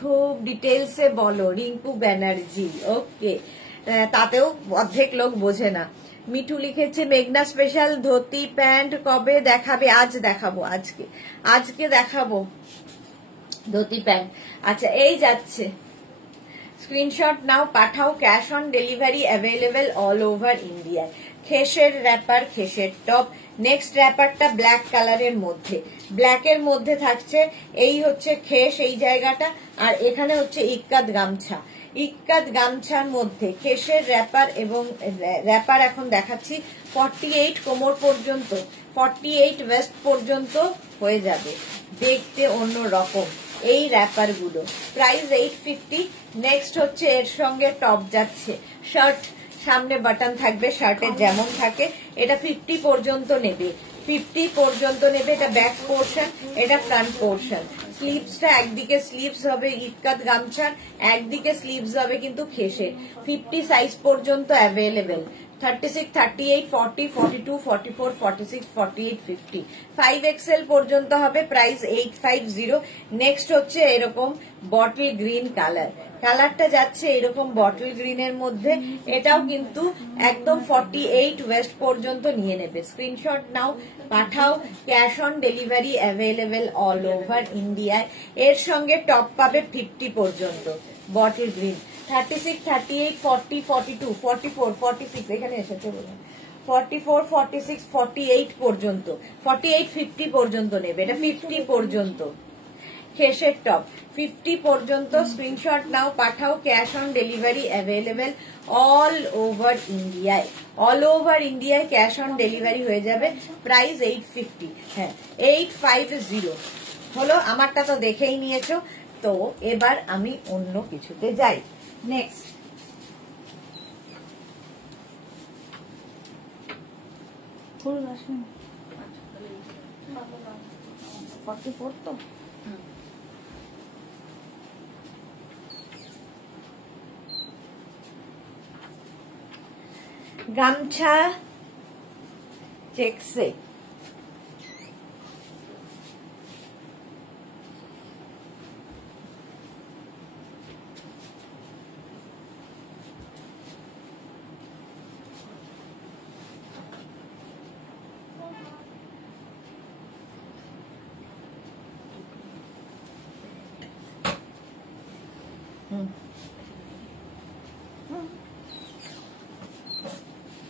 খুব ডিটেলসে বলো, রিঙ্কু ব্যানার্জি। ওকে, তাতেও অর্ধেক লোক বোঝে না। মিঠু লিখেছে মেঘনা স্পেশাল ধুতি প্যান্ট কবে দেখাবে? আজ দেখাবো, আজকে দেখাবো ধুতি প্যান্ট। আচ্ছা, এই যাচ্ছে, স্ক্রিনশট নাও, পাঠাও, cash on delivery available all over India. খেসের র্যাপার, খেসের টপ। নেক্সট র্যাপারটা ব্ল্যাক কালারের মধ্যে, ব্ল্যাকের মধ্যে থাকছে। এই হচ্ছে খেস এই জায়গাটা, আর এখানে হচ্ছে ইক্কাত গামছা। ইক্কাত গামছার মধ্যে খেসের র্যাপার এবং র্যাপার এখন দেখাচ্ছি 48 কোমর পর্যন্ত, 48 ওয়েস্ট পর্যন্ত হয়ে যাবে, দেখতে অন্য রকম এই র্যাপার গুলো। প্রাইস 850। নেক্সট হচ্ছে এর সঙ্গে টপ যাচ্ছে, শার্ট সামনে বাটন থাকবে শার্টের যেমন থাকে, এটা 50 পর্যন্ত নেবে, 50 পর্যন্ত নেবে। এটা ব্যাক পোর্শন, এটা ফ্রন্ট পোর্শন। স্লিভসটা একদিকে স্লিভস হবে ইক্কাত গামছার, একদিকে স্লিভস হবে কিন্তু খেসে। 50 সাইজ পর্যন্ত অ্যাভেলেবেল, 36, 38, 40, 42, 44, 46, 48, 50, 5XL পর্যন্ত হবে। প্রাইস 850। নেক্সট হচ্ছে এরকম বটল গ্রিন কালার, কালারটা যাচ্ছে এরকম বটল গ্রিনের মধ্যে, এটাও কিন্তু একদম 48 ওয়েস্ট পর্যন্ত নিয়ে নেবে। স্ক্রিনশট নাও, পাঠাও, cash on delivery available all over ইন্ডিয়ায়। এর সঙ্গে টপ পাবে 50 পর্যন্ত, বটল গ্রিন। 36, 38, 40, 42, 44, 46, এখানে এসেছে বলুন, 44, 46, 48 পর্যন্ত, 48, 50 পর্যন্ত নেবে, এটা 50 পর্যন্ত। খেসের টপ 50 পর্যন্ত। স্ক্রিনশট নাও, পাঠাও, cash on delivery available all over ইন্ডিয়ায়, অল ওভার ইন্ডিয়ায় ক্যাশ অন ডেলিভারি হয়ে যাবে। প্রাইস 850, হ্যাঁ 850 হলো। আমারটা তো দেখেই নিয়েছো, তো এবার আমি অন্য কিছুতে যাই। নেক্সট তো গামছা চেকসে,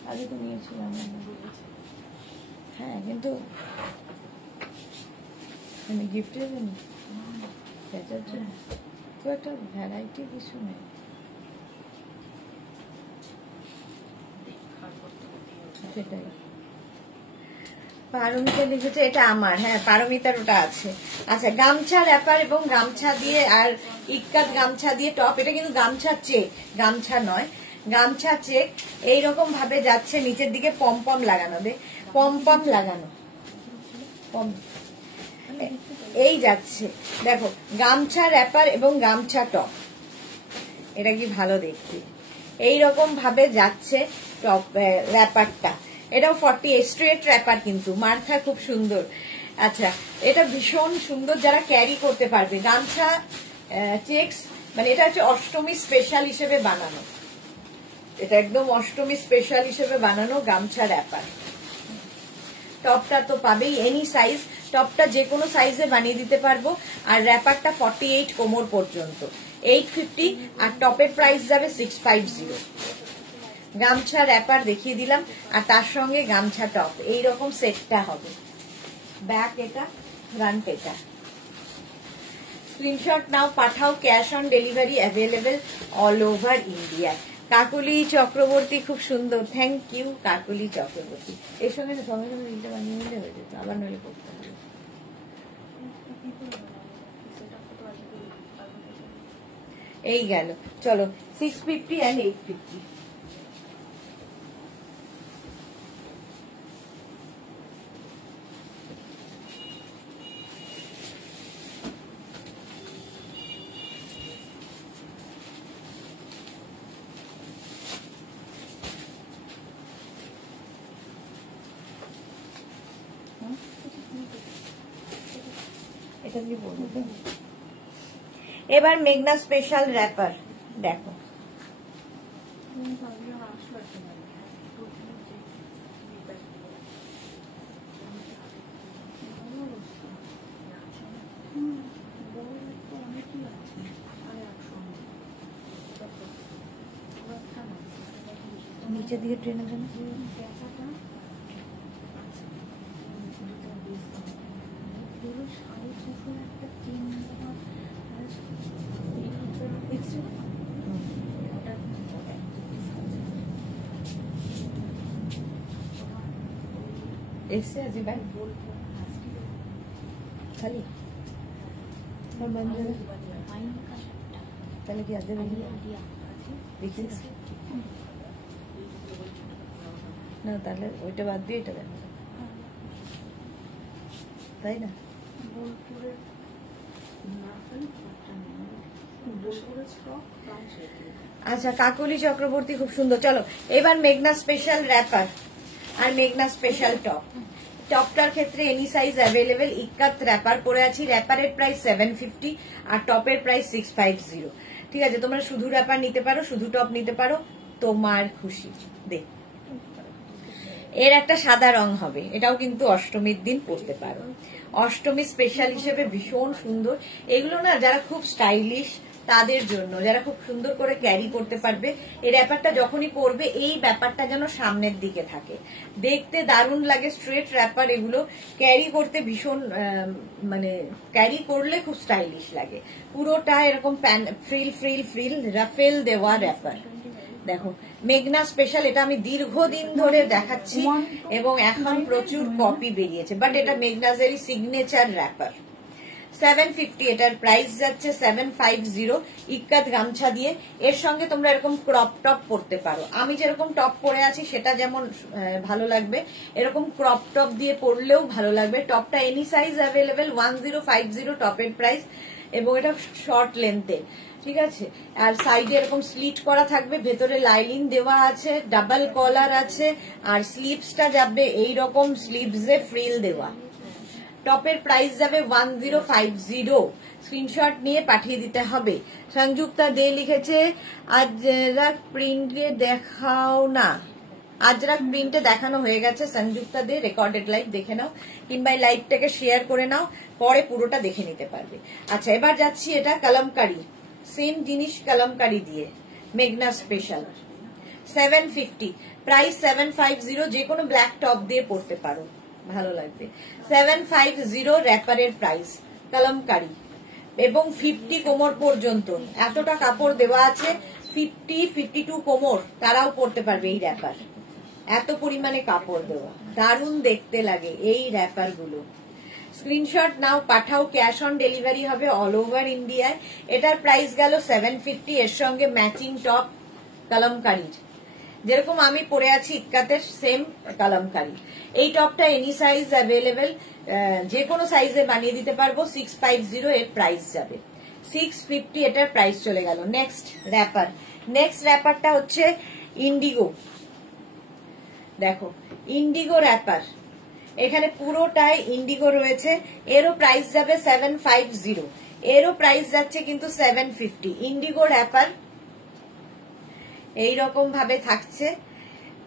আগে তো নিয়েছিলাম, হ্যাঁ কিন্তু মানে গিফটের জন্য সেটার জন্য খুব একটা ভ্যারাইটি কিছু নেই। সেটাই পারমিতা লিখেছে, এটা আমার, হ্যাঁ পারমিতার ওটা আছে। আচ্ছা, গামছা র্যাপার এবং গামছা দিয়ে আর ইক্কাত গামছা দিয়ে টপ, এটা কিন্তু গামছা চেক, গামছা নয়, গামছা চেক। এইরকম ভাবে যাচ্ছে, নিচের দিকে পম লাগানো, পম লাগানো, এই যাচ্ছে দেখো, গামছা র্যাপার এবং গামছা টপ, এটা কি ভালো দেখতে, এইরকম ভাবে যাচ্ছে টপ র্যাপারটা। এটাও 40 স্ট্রেট র্যাপার, কিন্তু মার্থা খুব সুন্দর। আচ্ছা, এটা ভীষণ সুন্দর, যারা ক্যারি করতে পারবে। গামছা চেকস, মানে এটা হচ্ছে অষ্টমী স্পেশাল হিসেবে বানানো, এটা একদম অষ্টমী স্পেশাল হিসেবে বানানো গামছা র্যাপার। টপটা তো পাবেই এনি সাইজ, টপটা যে কোনো সাইজে বানিয়ে দিতে পারবো। আর র্যাপারটা 48 কোমর পর্যন্ত, 850। আর টপের প্রাইস যাবে 650। গামছা র্যাপার দেখিয়ে দিলাম, আর তার সঙ্গে গামছা টপ, এইরকম সেটটা হবে। ব্যাক এটা, ফ্রন্ট এটা। স্ক্রিনশট নাও, পাঠাও, cash on delivery available all over India. Kakuli Chakraborty, খুব সুন্দর, থ্যাংক ইউ কাকুলি চক্রবর্তী। এর সঙ্গে সঙ্গে সঙ্গে রিলটা বানিয়ে নিলে হয়ে যেত, আবার নইলে করতে হবে। এই গেল, চলো 650 and 850। এবার মেঘনা স্পেশাল র্যাপার দেখো, নিচের দিকে ট্রেনের জন্য এসছে আজি ব্যাগ খালি তাহলে কি আজ দেখি না, তাহলে ওইটা বাদ দিয়ে এটা দেন, তাই না? আচ্ছা, কাকলি চক্রবর্তী খুব সুন্দর। চলো এবার মেঘনা স্পেশাল র্যাপার আর মেঘনা স্পেশাল টপ। টপটার ক্ষেত্রে any size available. Ikat wrapper পরে আছি, র্যাপারের প্রাইস 750 আর টপের প্রাইস 650। ঠিক আছে, তোমরা শুধু র্যাপার নিতে পারো, শুধু টপ নিতে পারো, তোমার খুশি। দে, এর একটা সাদা রং হবে, এটাও কিন্তু অষ্টমীর দিন পরতে পারো, অষ্টমী স্পেশাল হিসেবে ভীষণ সুন্দর। এগুলো না যারা খুব স্টাইলিশ তাদের জন্য, যারা খুব সুন্দর করে ক্যারি করতে পারবে, এই র্যাপারটা যখনই পরবে এই ব্যাপারটা যেন সামনের দিকে থাকে, দেখতে দারুণ লাগে। স্ট্রেট র্যাপার এগুলো ক্যারি করতে ভীষণ, মানে ক্যারি করলে খুব স্টাইলিশ লাগে। পুরোটা এরকম ফ্রিল ফ্রিল ফ্রিল রাফেল দেওয়া র্যাপার। দেখো মেঘনা স্পেশাল, এটা আমি দীর্ঘদিন ধরে দেখাচ্ছি এবং এখন প্রচুর কপি বেরিয়েছে, বাট এটা মেঘনাজেরই সিগনেচার র্যাপার। 750 এটার প্রাইস যাচ্ছে 750 ইক্কাত গামছা দিয়ে। এর সঙ্গে তোমরা এরকম ক্রপ টপ পরতে পারো, আমি যেরকম টপ পরে আছি সেটা যেমন ভালো লাগবে, এরকম ক্রপ টপ দিয়ে পরলেও ভালো লাগবে। টপটা এনি সাইজ অ্যাভেলেবেল, 1050 টপের প্রাইস, এবং এটা শর্ট লেন্থে। ঠিক আছে, আর সাইডে এরকম স্লিট করা থাকবে, ভেতরে লাইলিং দেওয়া আছে, ডাবল কলার আছে, আর স্লিভসটা যাবে এইরকম স্লিভসে ফ্রিল দেওয়া। টপের প্রাইস যাবে 1050। স্ক্রিনশট নিয়ে পাঠিয়ে দিতে হবে। সংযুক্তা দে লিখেছে আজরাক প্রিন্টে দেখাও না। আজরাক প্রিন্টে দেখানো হয়ে গেছে সংযুক্তা দে, রেকর্ডেড লাইভ দেখে নাও, কিংবা লাইভটাকে শেয়ার করে নাও, পরে পুরোটা দেখে নিতে পারবে। আচ্ছা, এবার যাচ্ছি, এটা কলমকারি, সেম জিনিস কলমকারি দিয়ে, মেঘনা স্পেশাল 750 প্রাইস 750। যে কোনো ব্ল্যাক টপ দিয়ে পরতে পারো, ভালো লাগবে। 750 র্যাপারের প্রাইস, কলমকারি, এবং 50 কোমর পর্যন্ত এতটা কাপড় দেওয়া আছে। 50-52 কোমর তারাও পরতে পারবে এই র্যাপার, এত পরিমাণে কাপড় দেওয়া, দারুণ দেখতে লাগে এই র্যাপার গুলো। স্ক্রিনশট নাও, পাঠাও, ক্যাশ অন ডেলিভারি হবে অল ওভার ইন্ডিয়ায়। এটার প্রাইস গেল 750, এর সঙ্গে ম্যাচিং টপ কলমকারির, যেরকম আমি পরে আছি ইক্কাতের সেম কলমকারি। এই টপটা এনি সাইজ অ্যাভেলেবেল, যে কোনো সাইজে বানিয়ে দিতে পারবো। 650 এর প্রাইস যাবে, 650 এটার প্রাইস চলে গেল। নেক্সট র্যাপার, নেক্সট র্যাপারটা হচ্ছে ইন্ডিগো। দেখো ইন্ডিগো র্যাপার, এখানে পুরোটাই ইন্ডিগো রয়েছে, এরও প্রাইস যাবে 750, এরও প্রাইস যাচ্ছে কিন্তু 750। ইন্ডিগো র্যাপার এইরকম ভাবে থাকছে,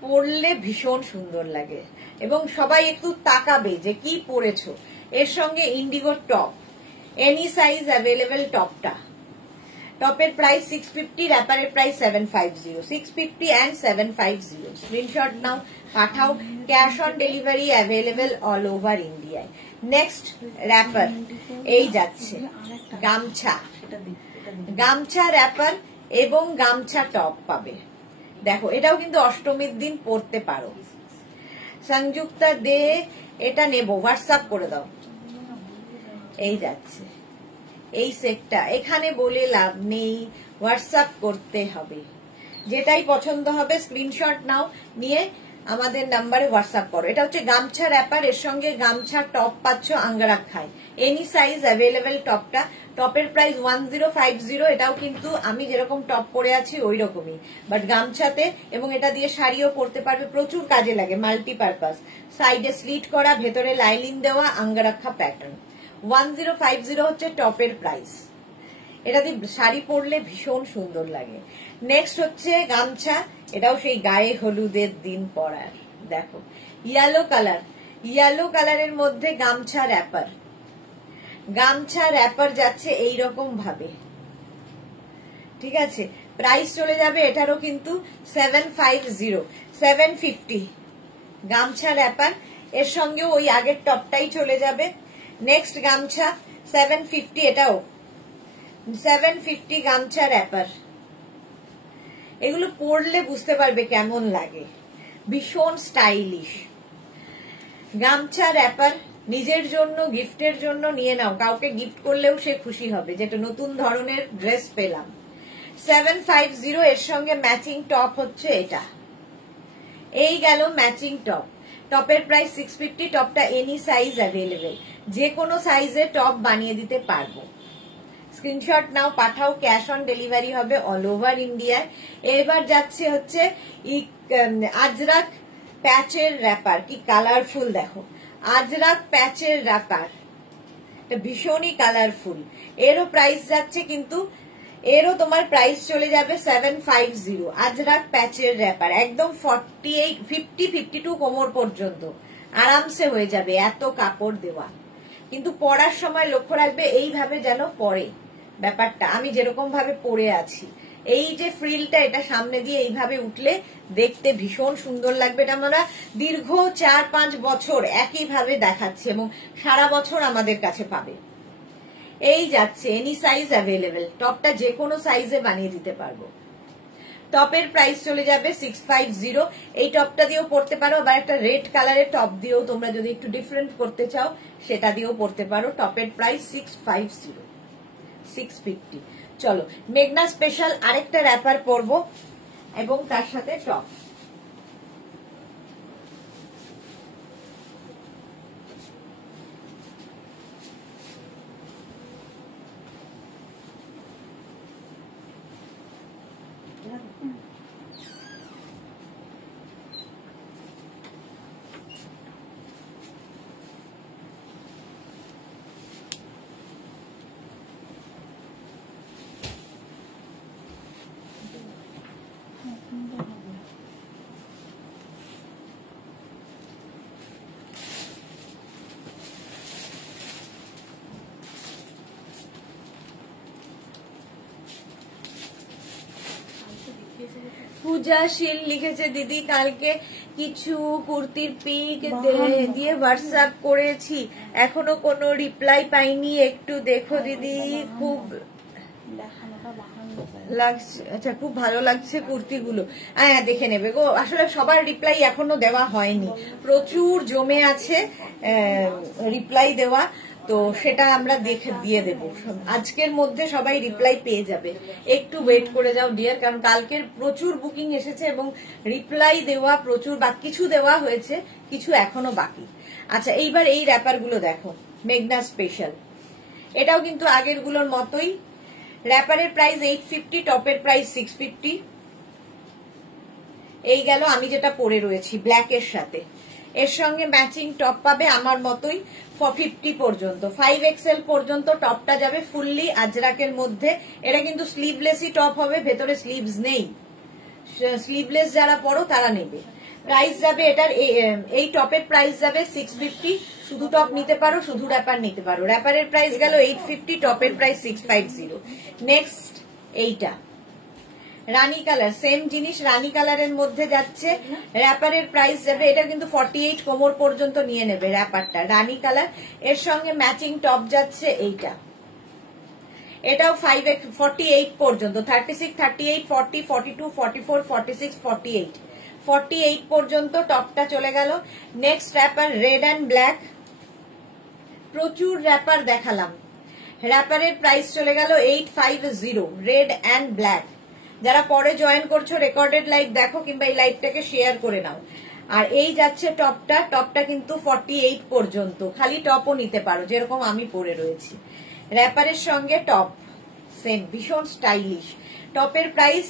পরলে ভীষণ সুন্দর লাগে এবং সবাই একটু তাকাবে যে কি পরেছো। এর সঙ্গে indigo top, any size available টপটা। টপের প্রাইস 650, র্যাপারের প্রাইস 750, 650 অ্যান্ড 750। স্ক্রিনশট নাও, পাঠাও, cash on delivery available all over ইন্ডিয়ায়। নেক্সট র্যাপার, এই যাচ্ছে গামছা, গামছা র্যাপার এবং গামছা টপ পাবে। দেখো এটাও কিন্তু অষ্টমীর দিন পরতে পারো। সংযুক্তা দে, এটা নেবো, হোয়াটসঅ্যাপ করে দাও। এই যাচ্ছে এই সেটটা, এখানে বলে লাভ নেই, হোয়াটসঅ্যাপ করতে হবে। যেটাই পছন্দ হবে স্ক্রিনশট নাও, নিয়ে আমাদের নাম্বারে হোয়াটসঅ্যাপ করো। এটা হচ্ছে গামছা র্যাপার, এর সঙ্গে গামছা টপ পাচ্ছ আঙ্গারাখায়, এনি সাইজ অ্যাভেলেবেল টপটা। টপের প্রাইস 1050, এটাও কিন্তু আমি যেরকম টপ পরে আছি ওই রকমই, বাট গামছাতে, এবং এটা দিয়ে শাড়িও পরতে পারবে, প্রচুর কাজে লাগে, মাল্টিপারপাস। সাইডে স্লিট করা, ভেতরে লাইলিং দেওয়া, আঙ্গারাখা প্যাটার্ন। 1050 হচ্ছে টপের প্রাইস, এটা দিয়ে শাড়ি পরলে ভীষণ সুন্দর লাগে। নেক্সট হচ্ছে গামছা, এটাও সেই গায়ে হলুদের দিন পরার। দেখো ইয়েলো কালার, ইয়েলো কালারের মধ্যে গামছা র্যাপার, গামছা র্যাপার যাচ্ছে এইরকম ভাবে। ঠিক আছে, প্রাইস চলে যাবে এটারও কিন্তু 750 গামছা র্যাপার, এর সঙ্গে ওই আগের টপটাই চলে যাবে। নেক্সট গামছা 750, এটাও 750 গামছা র্যাপার। এগুলো পরলে বুঝতে পারবে কেমন লাগে, ভীষণ স্টাইলিশ। গামছা র্যাপার নিজের জন্য, গিফটের জন্য নিয়ে নাও, কাউকে গিফট করলেও সে খুশি হবে, যেটা নতুন ধরনের ড্রেস পেলাম। 750 এর সঙ্গে ম্যাচিং টপ হচ্ছে এটা। এই গেল ম্যাচিং টপ। টপের প্রাইস 650। টপটা এনি সাইজ অ্যাভেলেবেল, যে কোনো সাইজে টপ বানিয়ে দিতে পারবো। স্ক্রিনশট নাও, পাঠাও, ক্যাশ অন ডেলিভারি হবে অল ওভার ইন্ডিয়ায়। এবার যাচ্ছে হচ্ছে আজরাক প্যাচের র্যাপার, কি কালারফুল দেখো, আজরাক প্যাচের র্যাপার, এটা ভীষণই কালারফুল। এরও প্রাইস যাচ্ছে কিন্তু, এরও তোমার প্রাইস চলে যাবে 750। আজরাক প্যাচের র্যাপার একদম 48, 50, 52 কোমর পর্যন্ত আরামসে হয়ে যাবে, এত কাপড় দেওয়া। কিন্তু পরার সময় লক্ষ্য রাখবে এইভাবে যেন পরে ব্যাপারটা, আমি যেরকম ভাবে পরে আছি, এই যে ফ্রিলটা এটা সামনে দিয়ে এইভাবে উঠলে দেখতে ভীষণ সুন্দর লাগবে। এটা আমরা দীর্ঘ 4-5 বছর একইভাবে দেখাচ্ছি এবং সারা বছর আমাদের কাছে পাবে। এই যাচ্ছে এনি সাইজ অ্যাভেলেবেল, টপটা যে কোনো সাইজে বানিয়ে দিতে পারবো। টপের প্রাইস চলে যাবে 650। এই টপটা দিয়েও পরতে পারো, আবার একটা রেড কালারের টপ দিয়েও তোমরা যদি একটু ডিফারেন্ট করতে চাও সেটা দিয়েও পরতে পারো। টপের প্রাইস 650, 650। চলো মেঘনা স্পেশাল আরেকটা র্যাপার পরবো এবং তার সাথে টপ। পূজাশীল লিখেছে দিদি কালকে কিছু কুর্তির পিক দিয়ে হোয়াটসঅ্যাপ করেছি, এখনো কোনো রিপ্লাই পাইনি, একটু দেখো দিদি। খুব লাগছে, আচ্ছা খুব ভালো লাগছে কুর্তিগুলো, হ্যাঁ দেখে নেবে গো। আসলে সবার রিপ্লাই এখনো দেওয়া হয়নি, প্রচুর জমে আছে রিপ্লাই দেওয়া, তো সেটা আমরা দেখে দিয়ে দেব আজকের মধ্যে, সবাই রিপ্লাই পেয়ে যাবে। একটু ওয়েট করে যাও ডিয়ার, কারণ কালকের প্রচুর বুকিং এসেছে এবং রিপ্লাই দেওয়া প্রচুর, বা কিছু দেওয়া হয়েছে, কিছু এখনো বাকি। আচ্ছা এইবার এই র্যাপার গুলো দেখো, মেঘনা স্পেশাল, এটাও কিন্তু আগের গুলোর মতোই। র্যাপারের প্রাইস 850, টপের প্রাইস 650। এই গেল আমি যেটা পরে রয়েছি ব্ল্যাকের সাথে, এর সঙ্গে ম্যাচিং টপ পাবে আমার মতোই 50 পর্যন্ত, 5XL পর্যন্ত টপটা যাবে ফুললি আজরাকের মধ্যে। এটা কিন্তু স্লিভলেসই টপ হবে, ভেতরে স্লিভস নেই, স্লিভলেস যারা পরো তারা নেবে। প্রাইস যাবে এটার, এই টপের প্রাইস যাবে 650। শুধু টপ নিতে পারো, শুধু র্যাপার নিতে পারো। র্যাপারের প্রাইস গেল 850, টপের প্রাইস 650। নেক্সট এইটা রানী কালার, সেম জিনিস রানী কালারের মধ্যে যাচ্ছে, র্যাপারের প্রাইস যাবে, এটা কিন্তু 48 কোমর পর্যন্ত নিয়ে নেবে র্যাপারটা, রানী কালার। এর সঙ্গে ম্যাচিং টপ যাচ্ছে এইটা, এটাও 48 পর্যন্ত, 36, 38, 40, 42, 44, 46, 48, 48 পর্যন্ত টপটা চলে গেল। Next wrapper red and black, প্রচুর র্যাপার দেখালাম, র্যাপারের প্রাইস চলে গেল 850, রেড অ্যান্ড ব্ল্যাক। যারা পরে জয়েন করছো রেকর্ডেড লাইভ দেখো, কিংবা এই লাইভটাকে শেয়ার করে নাও। আর এই যাচ্ছে টপটা, টপটা কিন্তু 48 পর্যন্ত, খালি টপও নিতে পারো যেরকম আমি পরে রয়েছি। র্যাপারের সঙ্গে টপ সেম, ভীষণ স্টাইলিশ। টপের প্রাইস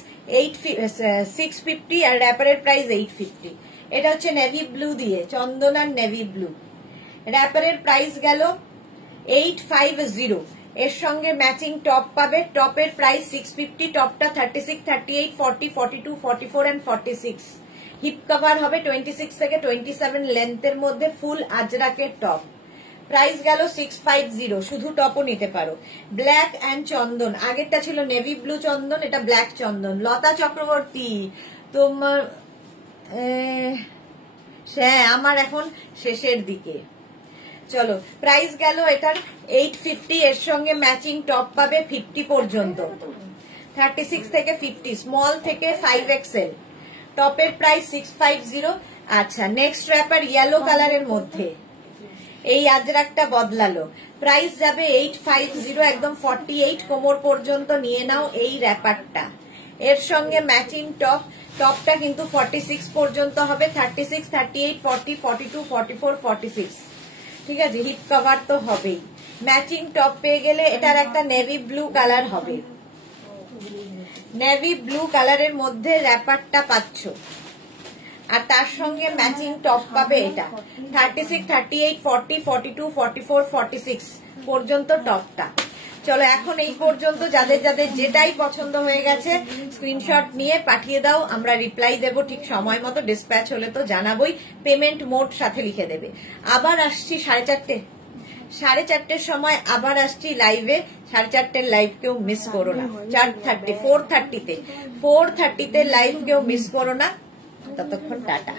650 আর র্যাপারের প্রাইস 850। এটা হচ্ছে নেভি ব্লু দিয়ে, চন্দন আর নেভি ব্লু। র্যাপারের প্রাইস গেল 850, এর সঙ্গে ম্যাচিং টপ পাবে, টপের প্রাইস 650। টপটা 36, 38, 40, 42, 44 and 46। হিপ কভার হবে 26 থেকে 27 লেন্থের মধ্যে, ফুল আজরাকের টপ। প্রাইস গেল 650, শুধু টপও নিতে পারো। ব্ল্যাক অ্যান্ড চন্দন, আগেরটা ছিল নেভি ব্লু চন্দন, এটা ব্ল্যাক চন্দন। লতা চক্রবর্তী তোমার, হ্যাঁ আমার এখন শেষের দিকে। চলো প্রাইস গেল এটার 850, এর সঙ্গে ম্যাচিং টপ পাবে 50 পর্যন্ত, 36 থেকে 50, স্মল থেকে 5XL। টপের প্রাইস 650 আচ্ছা, নেক্সট র্যাপার ইয়েলো কালারের মধ্যে এই আজরাকটা বদলালো, প্রাইস যাবে 850, একদম 48 কোমর পর্যন্ত নিয়ে নাও এই র্যাপারটা। এর সঙ্গে ম্যাচিং টপ, টপটা কিন্তু 46 পর্যন্ত হবে, 36, 38, 40, 42, 44, 46, ঠিক আছে। হিপ কভার তো হবেই। ম্যাচিং টপ পেয়ে গেলে এটার একটা নেভি ব্লু কালার হবে, নেভি ব্লু কালারের মধ্যে র্যাপারটা পাচ্ছ, আর তার সঙ্গে ম্যাচিং টপ পাবে এটা। 36, 38, 40, 42, 44, 46 পর্যন্ত টপটা। চলো এখন এই পর্যন্ত যাদের যাদের যেটাই পছন্দ হয়ে গেছে স্ক্রিনশট নিয়ে পাঠিয়ে দাও, আমরা রিপ্লাই দেব ঠিক সময় মতো, ডিসপ্যাচ হলে তো জানাবোই। পেমেন্ট মোড সাথে লিখে দেবে। আবার আসছি 4:30 সময়, আবার আসছি লাইভে। 4:30 লাইভ কেউ মিস করো না। 4:30, 4:30 তে লাইভ কেউ মিস করো না। ততক্ষণ টাটা।